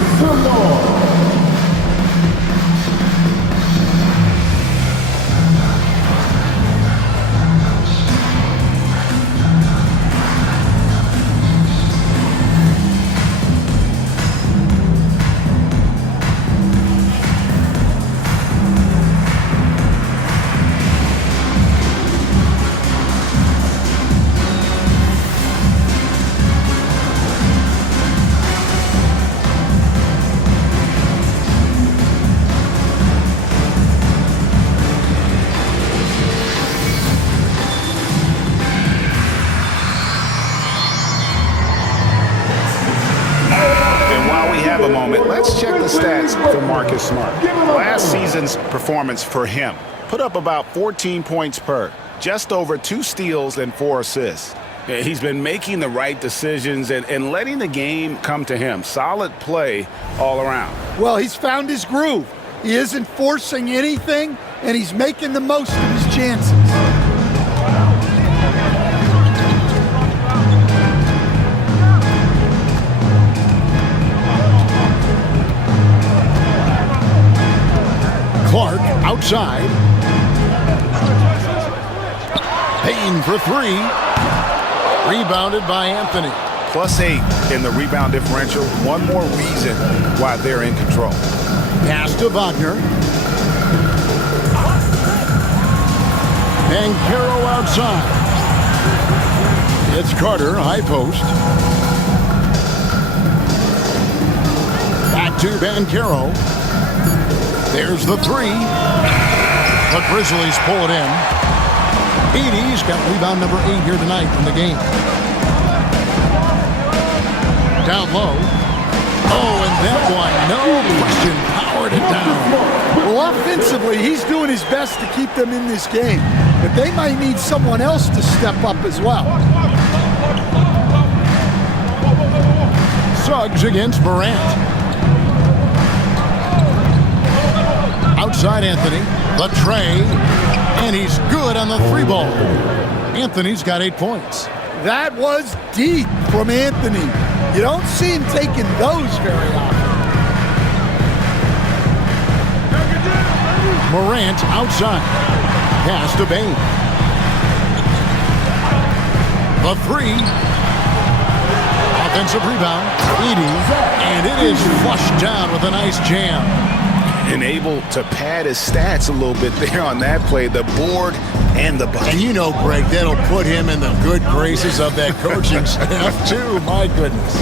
Let's check the stats for Marcus Smart. Last season's performance for him put up about 14 points per, just over 2 steals and 4 assists. He's been making the right decisions and letting the game come to him. Solid play all around. Well, he's found his groove. He isn't forcing anything, and he's making the most of his chances. Clark outside. Payne for 3. Rebounded by Anthony. +8 in the rebound differential. One more reason why they're in control. Pass to Wagner. Banchero outside. It's Carter, high post. Back to Banchero. There's the 3. The Grizzlies pull it in. Edie's got rebound number 8 here tonight in the game. Down low. Oh, and that one, no question, powered it down. Well, offensively, he's doing his best to keep them in this game, but they might need someone else to step up as well. Suggs against Morant. Outside Anthony, the tray, and he's good on the 3-ball. Anthony's got 8 points. That was deep from Anthony. You don't see him taking those very often. Morant outside. Pass to Bane. The 3. Offensive rebound. Edie. And it is flushed down with a nice jam. And able to pad his stats a little bit there on that play. The board and the bucket. And you know, Greg, that'll put him in the good graces of that coaching staff, too. My goodness.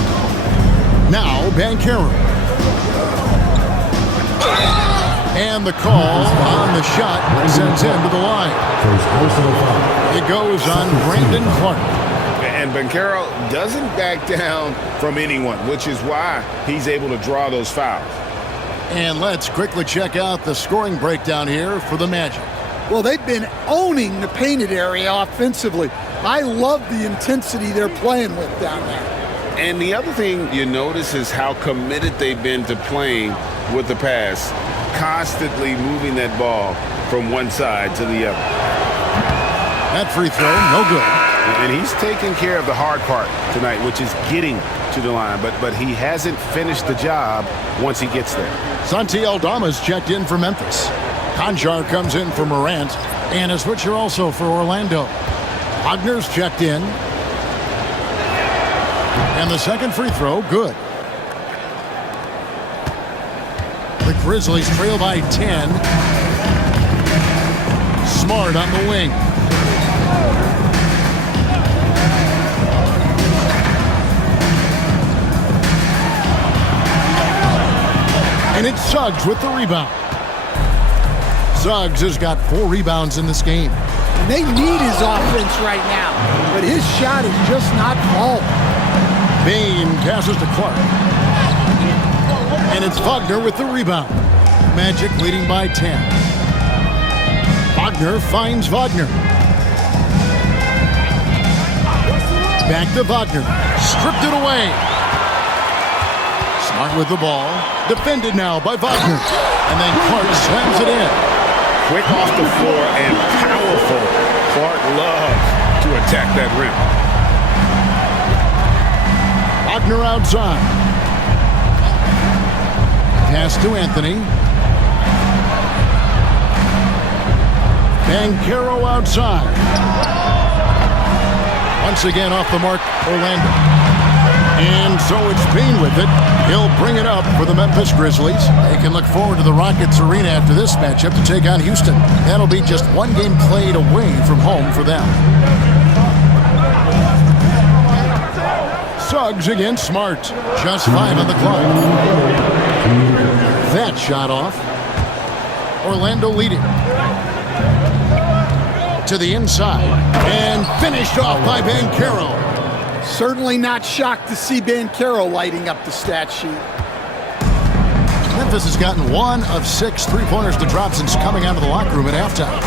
Now, Banchero. And the call on the shot sends him to the line. It goes on Brandon Clark. And Banchero doesn't back down from anyone, which is why he's able to draw those fouls. And let's quickly check out the scoring breakdown here for the Magic. Well, they've been owning the painted area offensively. I love the intensity they're playing with down there. And the other thing you notice is how committed they've been to playing with the pass, constantly moving that ball from one side to the other. That free throw, no good. And he's taking care of the hard part tonight, which is getting to the line. But he hasn't finished the job once he gets there. Santi Aldama's checked in for Memphis. Conjar comes in for Morant. And a switcher also for Orlando. Wagner's checked in. And the second free throw, good. The Grizzlies trail by 10. Smart on the wing. And it's Suggs with the rebound. Suggs has got 4 rebounds in this game. And they need his offense right now, but his shot is just not falling. Bane passes to Clark. And it's Wagner with the rebound. Magic leading by 10. Wagner finds Wagner. Back to Wagner. Stripped it away. Smart with the ball. Defended now by Wagner. And then Clark slams it in. Quick off the floor and powerful. Clark loves to attack that rim. Wagner outside. Pass to Anthony. Banchero outside. Once again off the mark, Orlando. And so it's Bane with it. He'll bring it up for the Memphis Grizzlies. They can look forward to the Rockets Arena after this matchup to take on Houston. That'll be just one game played away from home for them. Suggs against Smart. Just 5 on the clock. That shot off. Orlando leading. To the inside. And finished off by Banchero. Certainly not shocked to see Banchero lighting up the stat sheet. Memphis has gotten 1 of 6 3-pointers to drop since coming out of the locker room at halftime.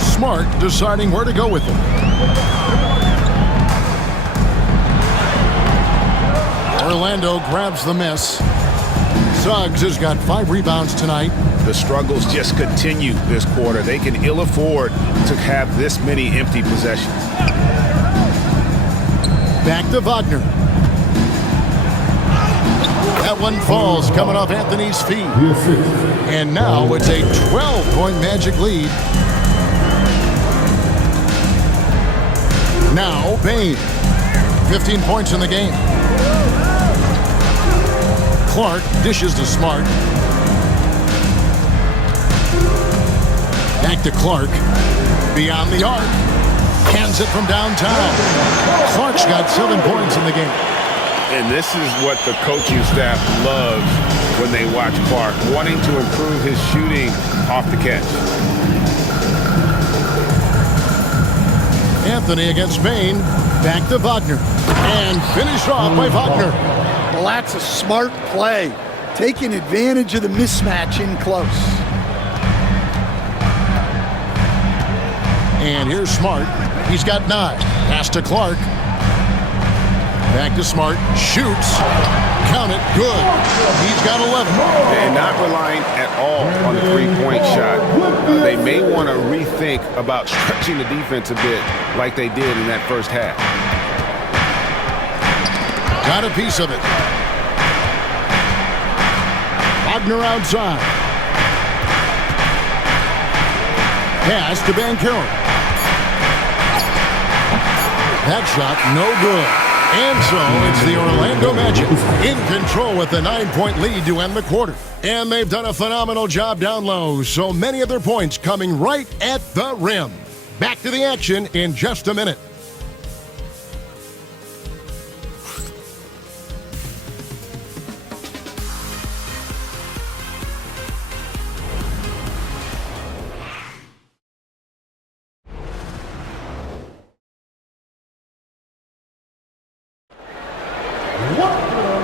Smart deciding where to go with it. Orlando grabs the miss. Suggs has got 5 rebounds tonight. The struggles just continue this quarter. They can ill afford to have this many empty possessions. Back to Wagner. That one falls coming off Anthony's feet. And now it's a 12-point Magic lead. Now Bane. 15 points in the game. Clark dishes to Smart. Back to Clark. Beyond the arc. Hands it from downtown. Clark's got 7 points in the game. And this is what the coaching staff loves when they watch Clark, wanting to improve his shooting off the catch. Anthony against Spain. Back to Wagner. And finished off by Wagner. Well, that's a smart play. Taking advantage of the mismatch in close. And here's Smart. He's got 9. Pass to Clark. Back to Smart. Shoots. Count it. Good. He's got 11. And not relying at all on the three-point shot. They may want to rethink about stretching the defense a bit like they did in that first half. Got a piece of it. Wagner outside. Pass to Banchero. That shot, no good. And so it's the Orlando Magic in control with the 9-point lead to end the quarter. And they've done a phenomenal job down low, so many of their points coming right at the rim. Back to the action in just a minute.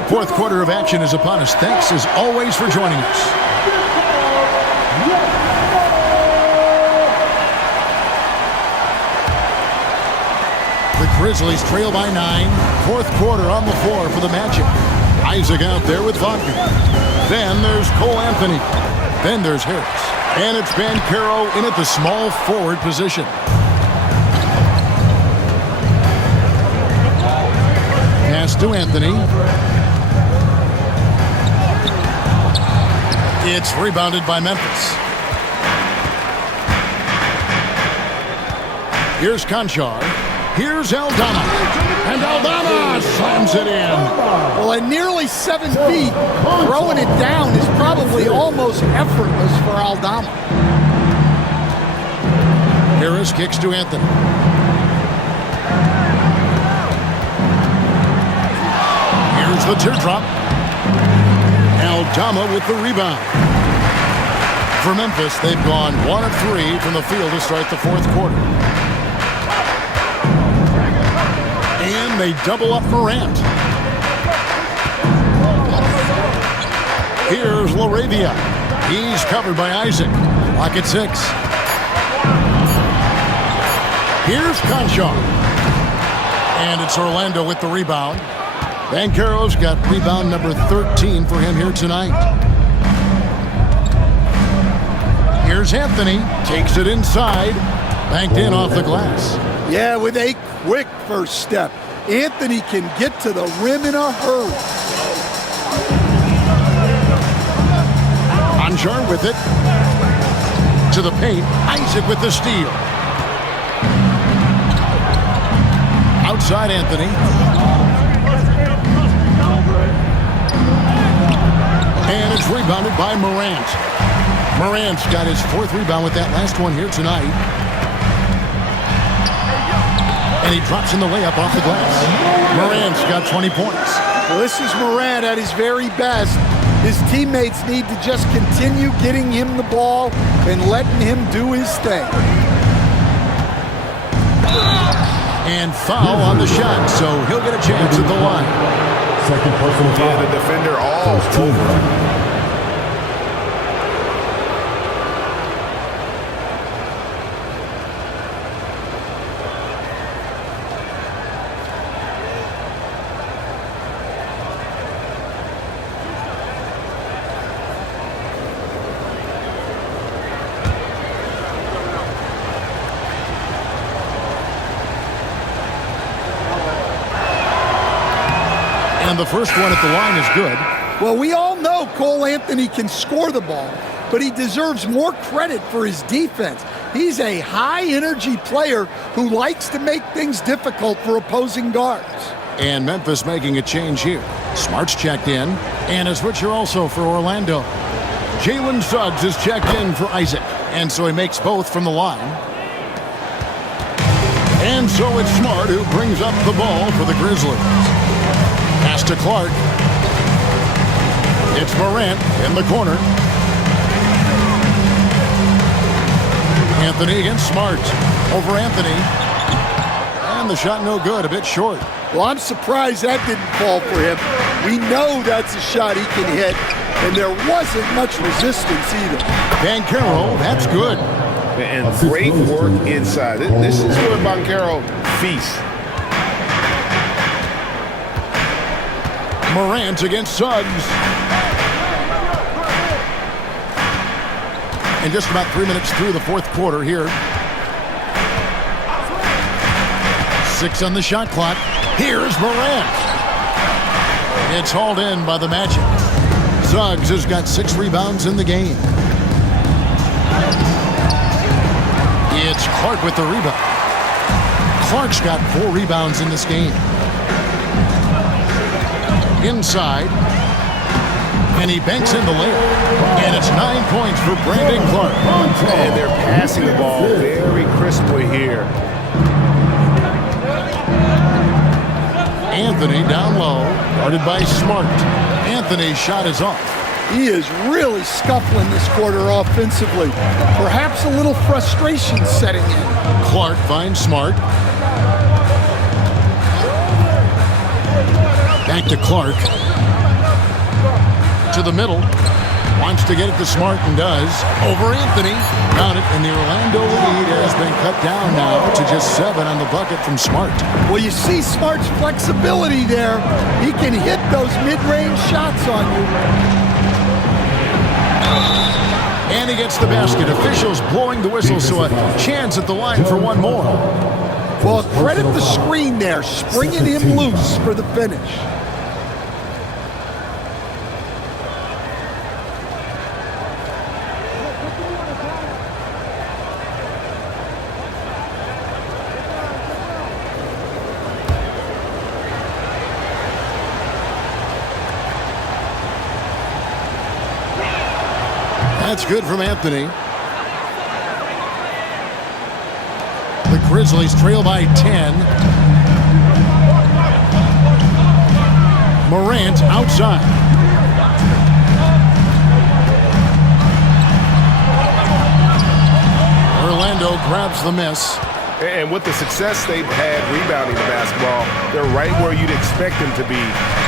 Fourth quarter of action is upon us. Thanks as always for joining us. The Grizzlies trail by 9. Fourth quarter on the floor for the Magic. Isaac out there with Wagner. Then there's Cole Anthony. Then there's Harris. And it's Banchero in at the small forward position. Pass to Anthony. It's rebounded by Memphis. Here's Conchar. Here's Aldama. And Aldama slams it in. Well, at nearly 7 feet, throwing it down is probably almost effortless for Aldama. Harris kicks to Anthony. Here's the teardrop. Aldama with the rebound. For Memphis, they've gone 1 of 3 from the field to start the fourth quarter. And they double up Morant. Here's LaRavia. He's covered by Isaac. Lock at 6. Here's Conchar. And it's Orlando with the rebound. Banchero's got rebound number 13 for him here tonight. Here's Anthony. Takes it inside. Banked in off the glass. Yeah, with a quick first step. Anthony can get to the rim in a hurry. Conchar with it. To the paint. Isaac with the steal. Outside Anthony. And it's rebounded by Morant. Morant's got his 4th rebound with that last one here tonight. And he drops in the layup off the glass. Morant's got 20 points. Well, this is Morant at his very best. His teammates need to just continue getting him the ball and letting him do his thing. And foul on the shot, so he'll get a chance at the line. Second personal foul. Yeah, the defender all over. And the first one at the line is good. Well, we all know Cole Anthony can score the ball, but he deserves more credit for his defense. He's a high-energy player who likes to make things difficult for opposing guards. And Memphis making a change here. Smart's checked in, and a switcher also for Orlando. Jalen Suggs is checked in for Isaac, and so he makes both from the line. And so it's Smart who brings up the ball for the Grizzlies. Pass to Clark. It's Morant in the corner. Anthony against Smart. Over Anthony. And the shot no good, a bit short. Well, I'm surprised that didn't fall for him. We know that's a shot he can hit, and there wasn't much resistance either. Banchero, that's good. And great work inside. This is where Banchero feasts. Morant against Suggs. And just about 3 minutes through the fourth quarter here. 6 on the shot clock. Here's Morant. It's hauled in by the Magic. Suggs has got 6 rebounds in the game. It's Clark with the rebound. Clark's got 4 rebounds in this game. Inside. And he banks in the layup. And it's 9 points for Brandon Clark. And they're passing the ball very crisply here. Anthony down low, guarded by Smart. Anthony's shot is off. He is really scuffling this quarter offensively. Perhaps a little frustration setting in. Clark finds Smart. Back to Clark. To the middle. Wants to get it to Smart and does. Over Anthony. Got it, and the Orlando lead has been cut down now to just 7 on the bucket from Smart. Well, you see Smart's flexibility there. He can hit those mid-range shots on you. And he gets the basket. Officials blowing the whistle, so a chance at the line for one more. Well, credit the screen there, springing him loose for the finish. That's good from Anthony. The Grizzlies trail by 10. Morant outside. Orlando grabs the miss. And with the success they've had rebounding the basketball, they're right where you'd expect them to be,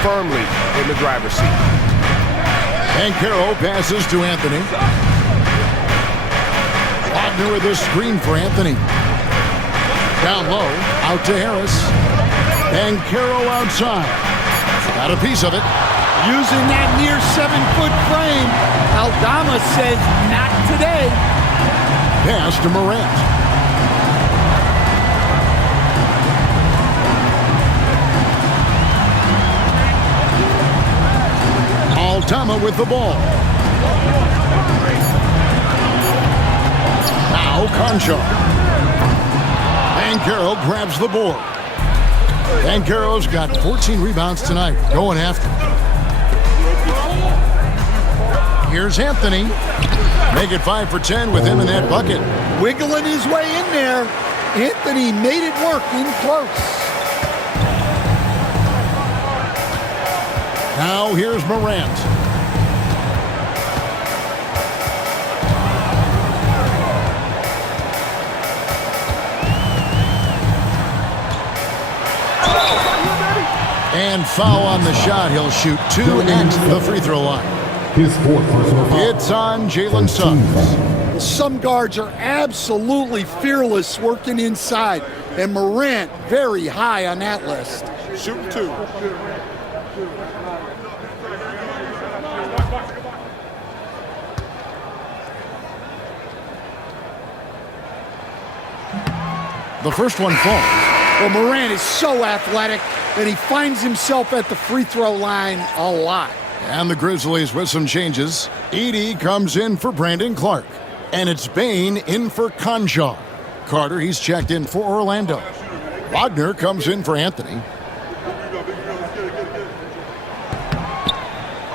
firmly in the driver's seat. Banchero passes to Anthony. Wagner with a screen for Anthony. Down low, out to Harris. Banchero outside. Got a piece of it. Using that near 7-foot frame. Aldama says, not today. Pass to Morant. Aldama with the ball. Now Concho. Banchero grabs the board. Banchero's got 14 rebounds tonight, going after. Here's Anthony. Make it 5 for 10 with him in that bucket. Wiggling his way in there. Anthony made it work in close. Now here's Morant. And foul on the shot. He'll shoot 2 at the free throw line. His fourth personal foul. It's on Jalen Suggs. Some guards are absolutely fearless working inside. And Morant very high on that list. Shooting 2. The first one falls. Well, Morant is so athletic, and he finds himself at the free throw line a lot. And the Grizzlies with some changes. Edey comes in for Brandon Clark. And it's Bane in for Conjo. Carter, he's checked in for Orlando. Wagner comes in for Anthony.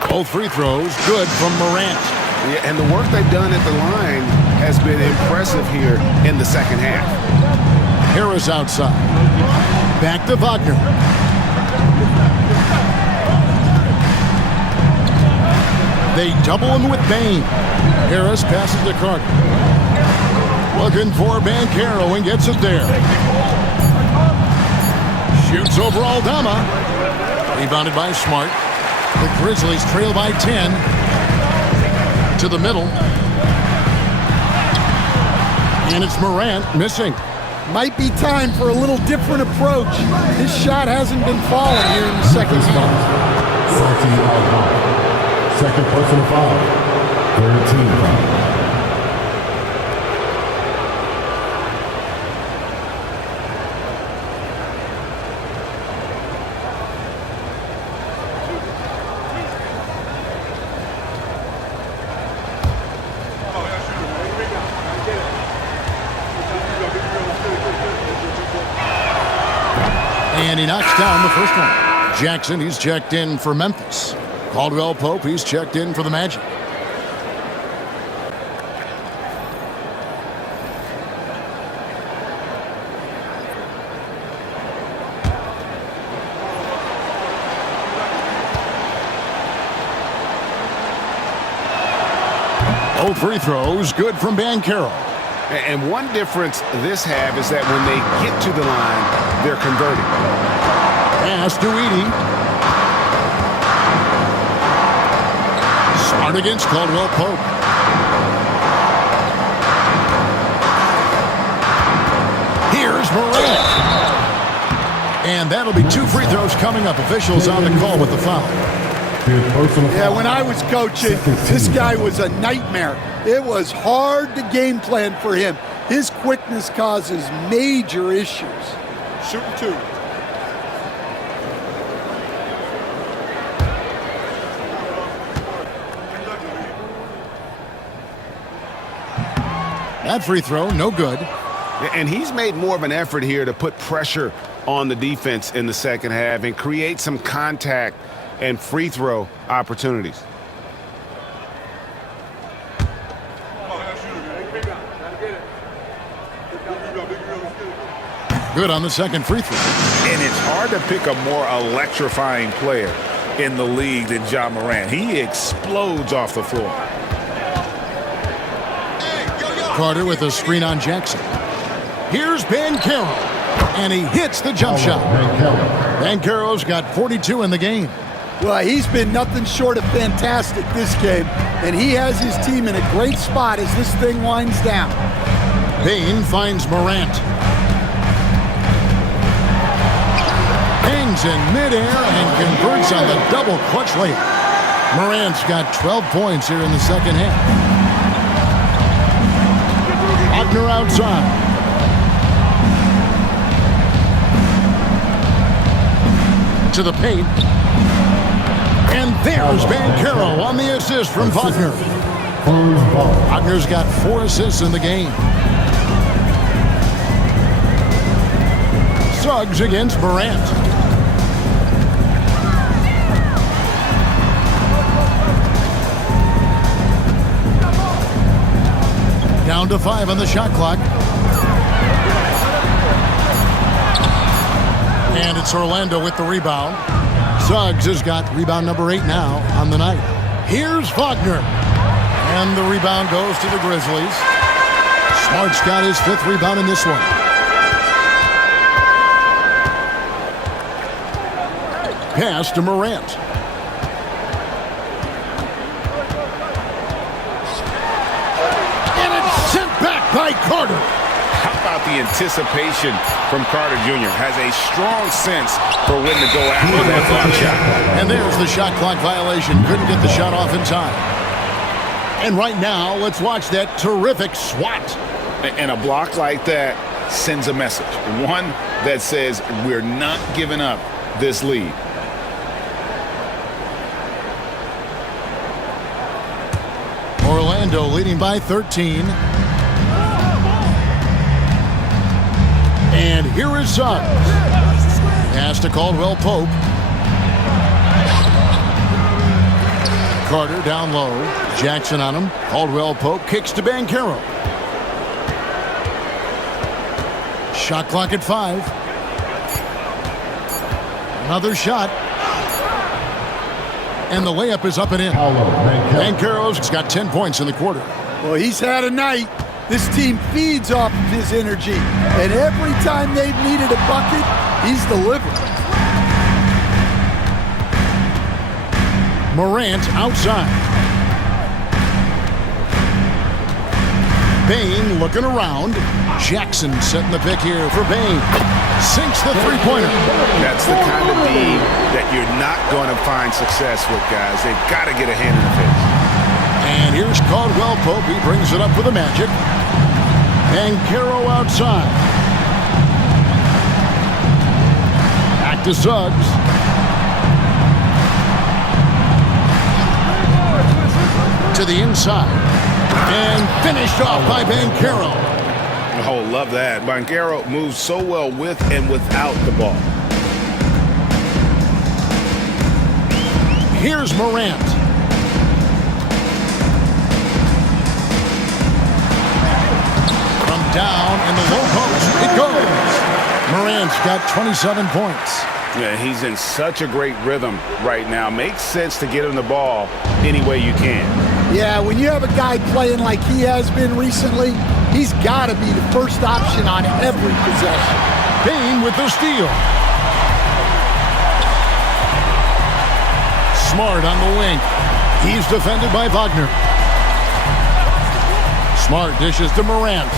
Both free throws good from Morant. Yeah, and the work they've done at the line has been impressive here in the second half. Harris outside. Back to Wagner. They double him with Bain. Harris passes to Carter. Looking for Banchero and gets it there. Shoots over Aldama. Rebounded by Smart. The Grizzlies trail by 10. To the middle. And it's Morant missing. Might be time for a little different approach. His shot hasn't been falling here in the second half. Second personal foul. Third team foul. And he knocks down the first one. Jackson, he's checked in for Memphis. Caldwell Pope, he's checked in for the Magic. Both free throws, good from Banchero. And one difference this half is that when they get to the line, they're converting. Pass to Edey. Smart against Caldwell Pope. Here's Morant. And that'll be 2 free throws coming up. Officials on the call with the foul. Yeah, when I was coaching, this guy was a nightmare. It was hard to game plan for him. His quickness causes major issues. Shooting 2. That free throw, no good. And he's made more of an effort here to put pressure on the defense in the second half and create some contact and free throw opportunities. Good on the second free throw. And it's hard to pick a more electrifying player in the league than Ja Morant. He explodes off the floor. Carter with a screen on Jackson. Here's Banchero. And he hits the jump shot. Banchero's got 42 in the game. Well, he's been nothing short of fantastic this game. And he has his team in a great spot as this thing winds down. Bain finds Morant. Hangs in midair and converts on the double clutch layup. Morant's got 12 points here in the second half. Wagner outside. To the paint. And there's Banchero on the assist from Wagner. Wagner's got 4 assists in the game. Suggs against Morant. Down to 5 on the shot clock. And it's Orlando with the rebound. Suggs has got rebound number 8 now on the night. Here's Wagner. And the rebound goes to the Grizzlies. Smart's got his 5th rebound in this one. Pass to Morant. And it's sent back by Carter. How about the anticipation from Carter Jr. Has a strong sense for when to go after that block shot. And there's the shot clock violation. Couldn't get the shot off in time. And right now, let's watch that terrific swat. And a block like that sends a message. One that says we're not giving up this lead. Orlando leading by 13. And here is Suggs. Pass to Caldwell Pope. Carter down low. Jackson on him. Caldwell Pope kicks to Banchero. Shot clock at 5. Another shot. And the layup is up and in. Banchero's got 10 points in the quarter. Well, he's had a night. This team feeds off of his energy. And every time they've needed a bucket, he's delivered. Morant outside. Bane looking around. Jackson setting the pick here for Bane. Sinks the three-pointer. That's the kind of D that you're not going to find success with, guys. They've got to get a hand in the face. And here's Caldwell Pope. He brings it up for the Magic. Banchero outside. Back to Suggs. To the inside. And finished off by Banchero. Oh, love that. Banchero moves so well with and without the ball. Here's Morant. From down in the low post, it goes. Morant's got 27 points. Yeah, he's in such a great rhythm right now. Makes sense to get him the ball any way you can. Yeah, when you have a guy playing like he has been recently, he's got to be the first option on every possession. Bane with the steal. Smart on the wing. He's defended by Wagner. Smart dishes to Morant.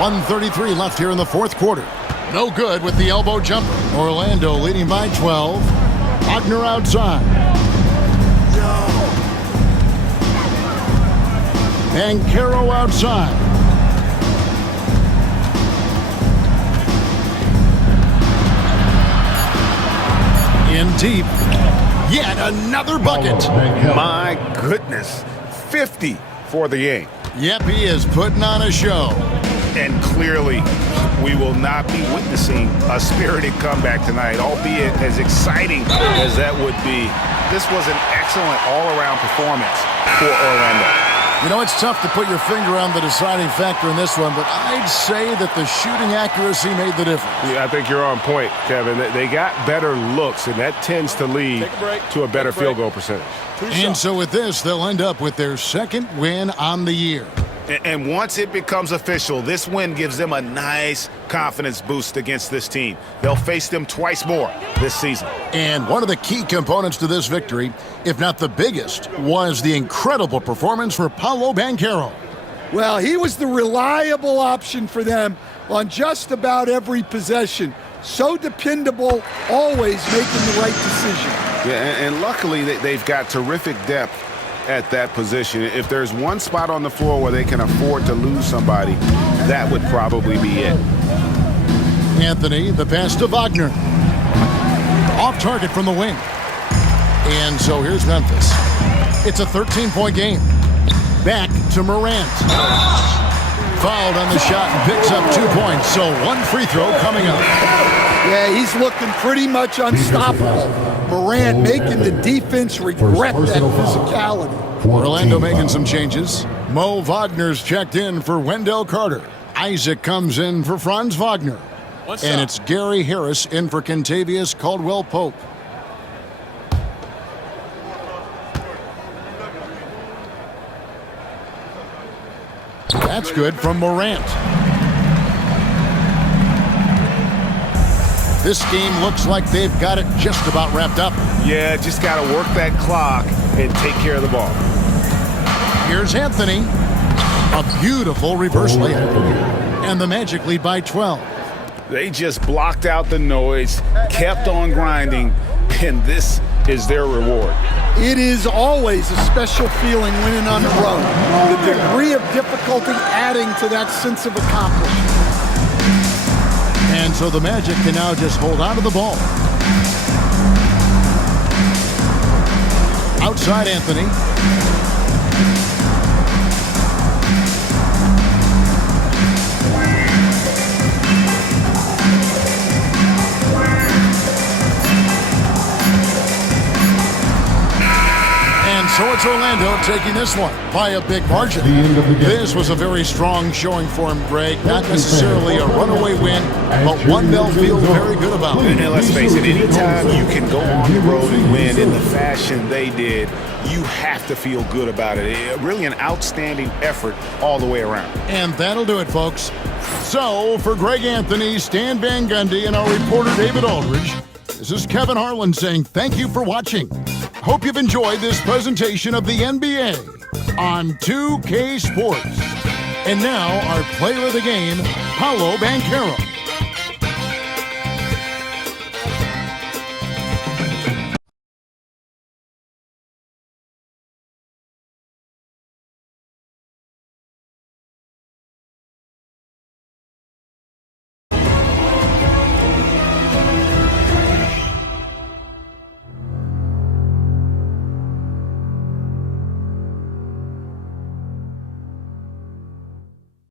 .133 left here in the fourth quarter. No good with the elbow jumper. Orlando leading by 12. Wagner outside. Banchero outside. In deep. Yet another bucket. My goodness. 50 for the game. Yep, he is putting on a show. And clearly, we will not be witnessing a spirited comeback tonight, albeit as exciting as that would be. This was an excellent all-around performance for Orlando. You know, it's tough to put your finger on the deciding factor in this one, but I'd say that the shooting accuracy made the difference. Yeah, I think you're on point, Kevin. They got better looks, and that tends to lead to a better field goal percentage. And so with this, they'll end up with their second win on the year. And once it becomes official, this win gives them a nice confidence boost against this team. They'll face them twice more this season. And one of the key components to this victory, if not the biggest, was the incredible performance for Paolo Banchero. Well, he was the reliable option for them on just about every possession. So dependable, always making the right decision. Yeah, and luckily they've got terrific depth at that position. If there's one spot on the floor where they can afford to lose somebody, that would probably be it. Anthony, the pass to Wagner. Off target from the wing. And so here's Memphis. It's a 13-point game. Back to Morant. Fouled on the shot and picks up 2 points. So one free throw coming up. Yeah, he's looking pretty much unstoppable. Morant making the defense regret that physicality. Orlando making some changes. Mo Wagner's checked in for Wendell Carter. Isaac comes in for Franz Wagner. And it's Gary Harris in for Kentavious Caldwell-Pope. That's good from Morant. This game looks like they've got it just about wrapped up. Yeah, just got to work that clock and take care of the ball. Here's Anthony. A beautiful reverse layup. And the Magic lead by 12. They just blocked out the noise, kept on grinding, and this is their reward. It is always a special feeling winning on the road. The degree of difficulty adding to that sense of accomplishment. And so the Magic can now just hold on to the ball. Outside Anthony. And so it's It's Orlando taking this one by a big margin. This was a very strong showing for him, Greg. Not necessarily a runaway win, but one they'll feel very good about. And let's face it, anytime you can go on the road and win in the fashion they did, you have to feel good about it. Really an outstanding effort all the way around. And that'll do it, folks. So, for Greg Anthony, Stan Van Gundy, and our reporter David Aldridge, this is Kevin Harlan saying thank you for watching. Hope you've enjoyed this presentation of the NBA on 2K Sports. And now, our player of the game, Paolo Banchero.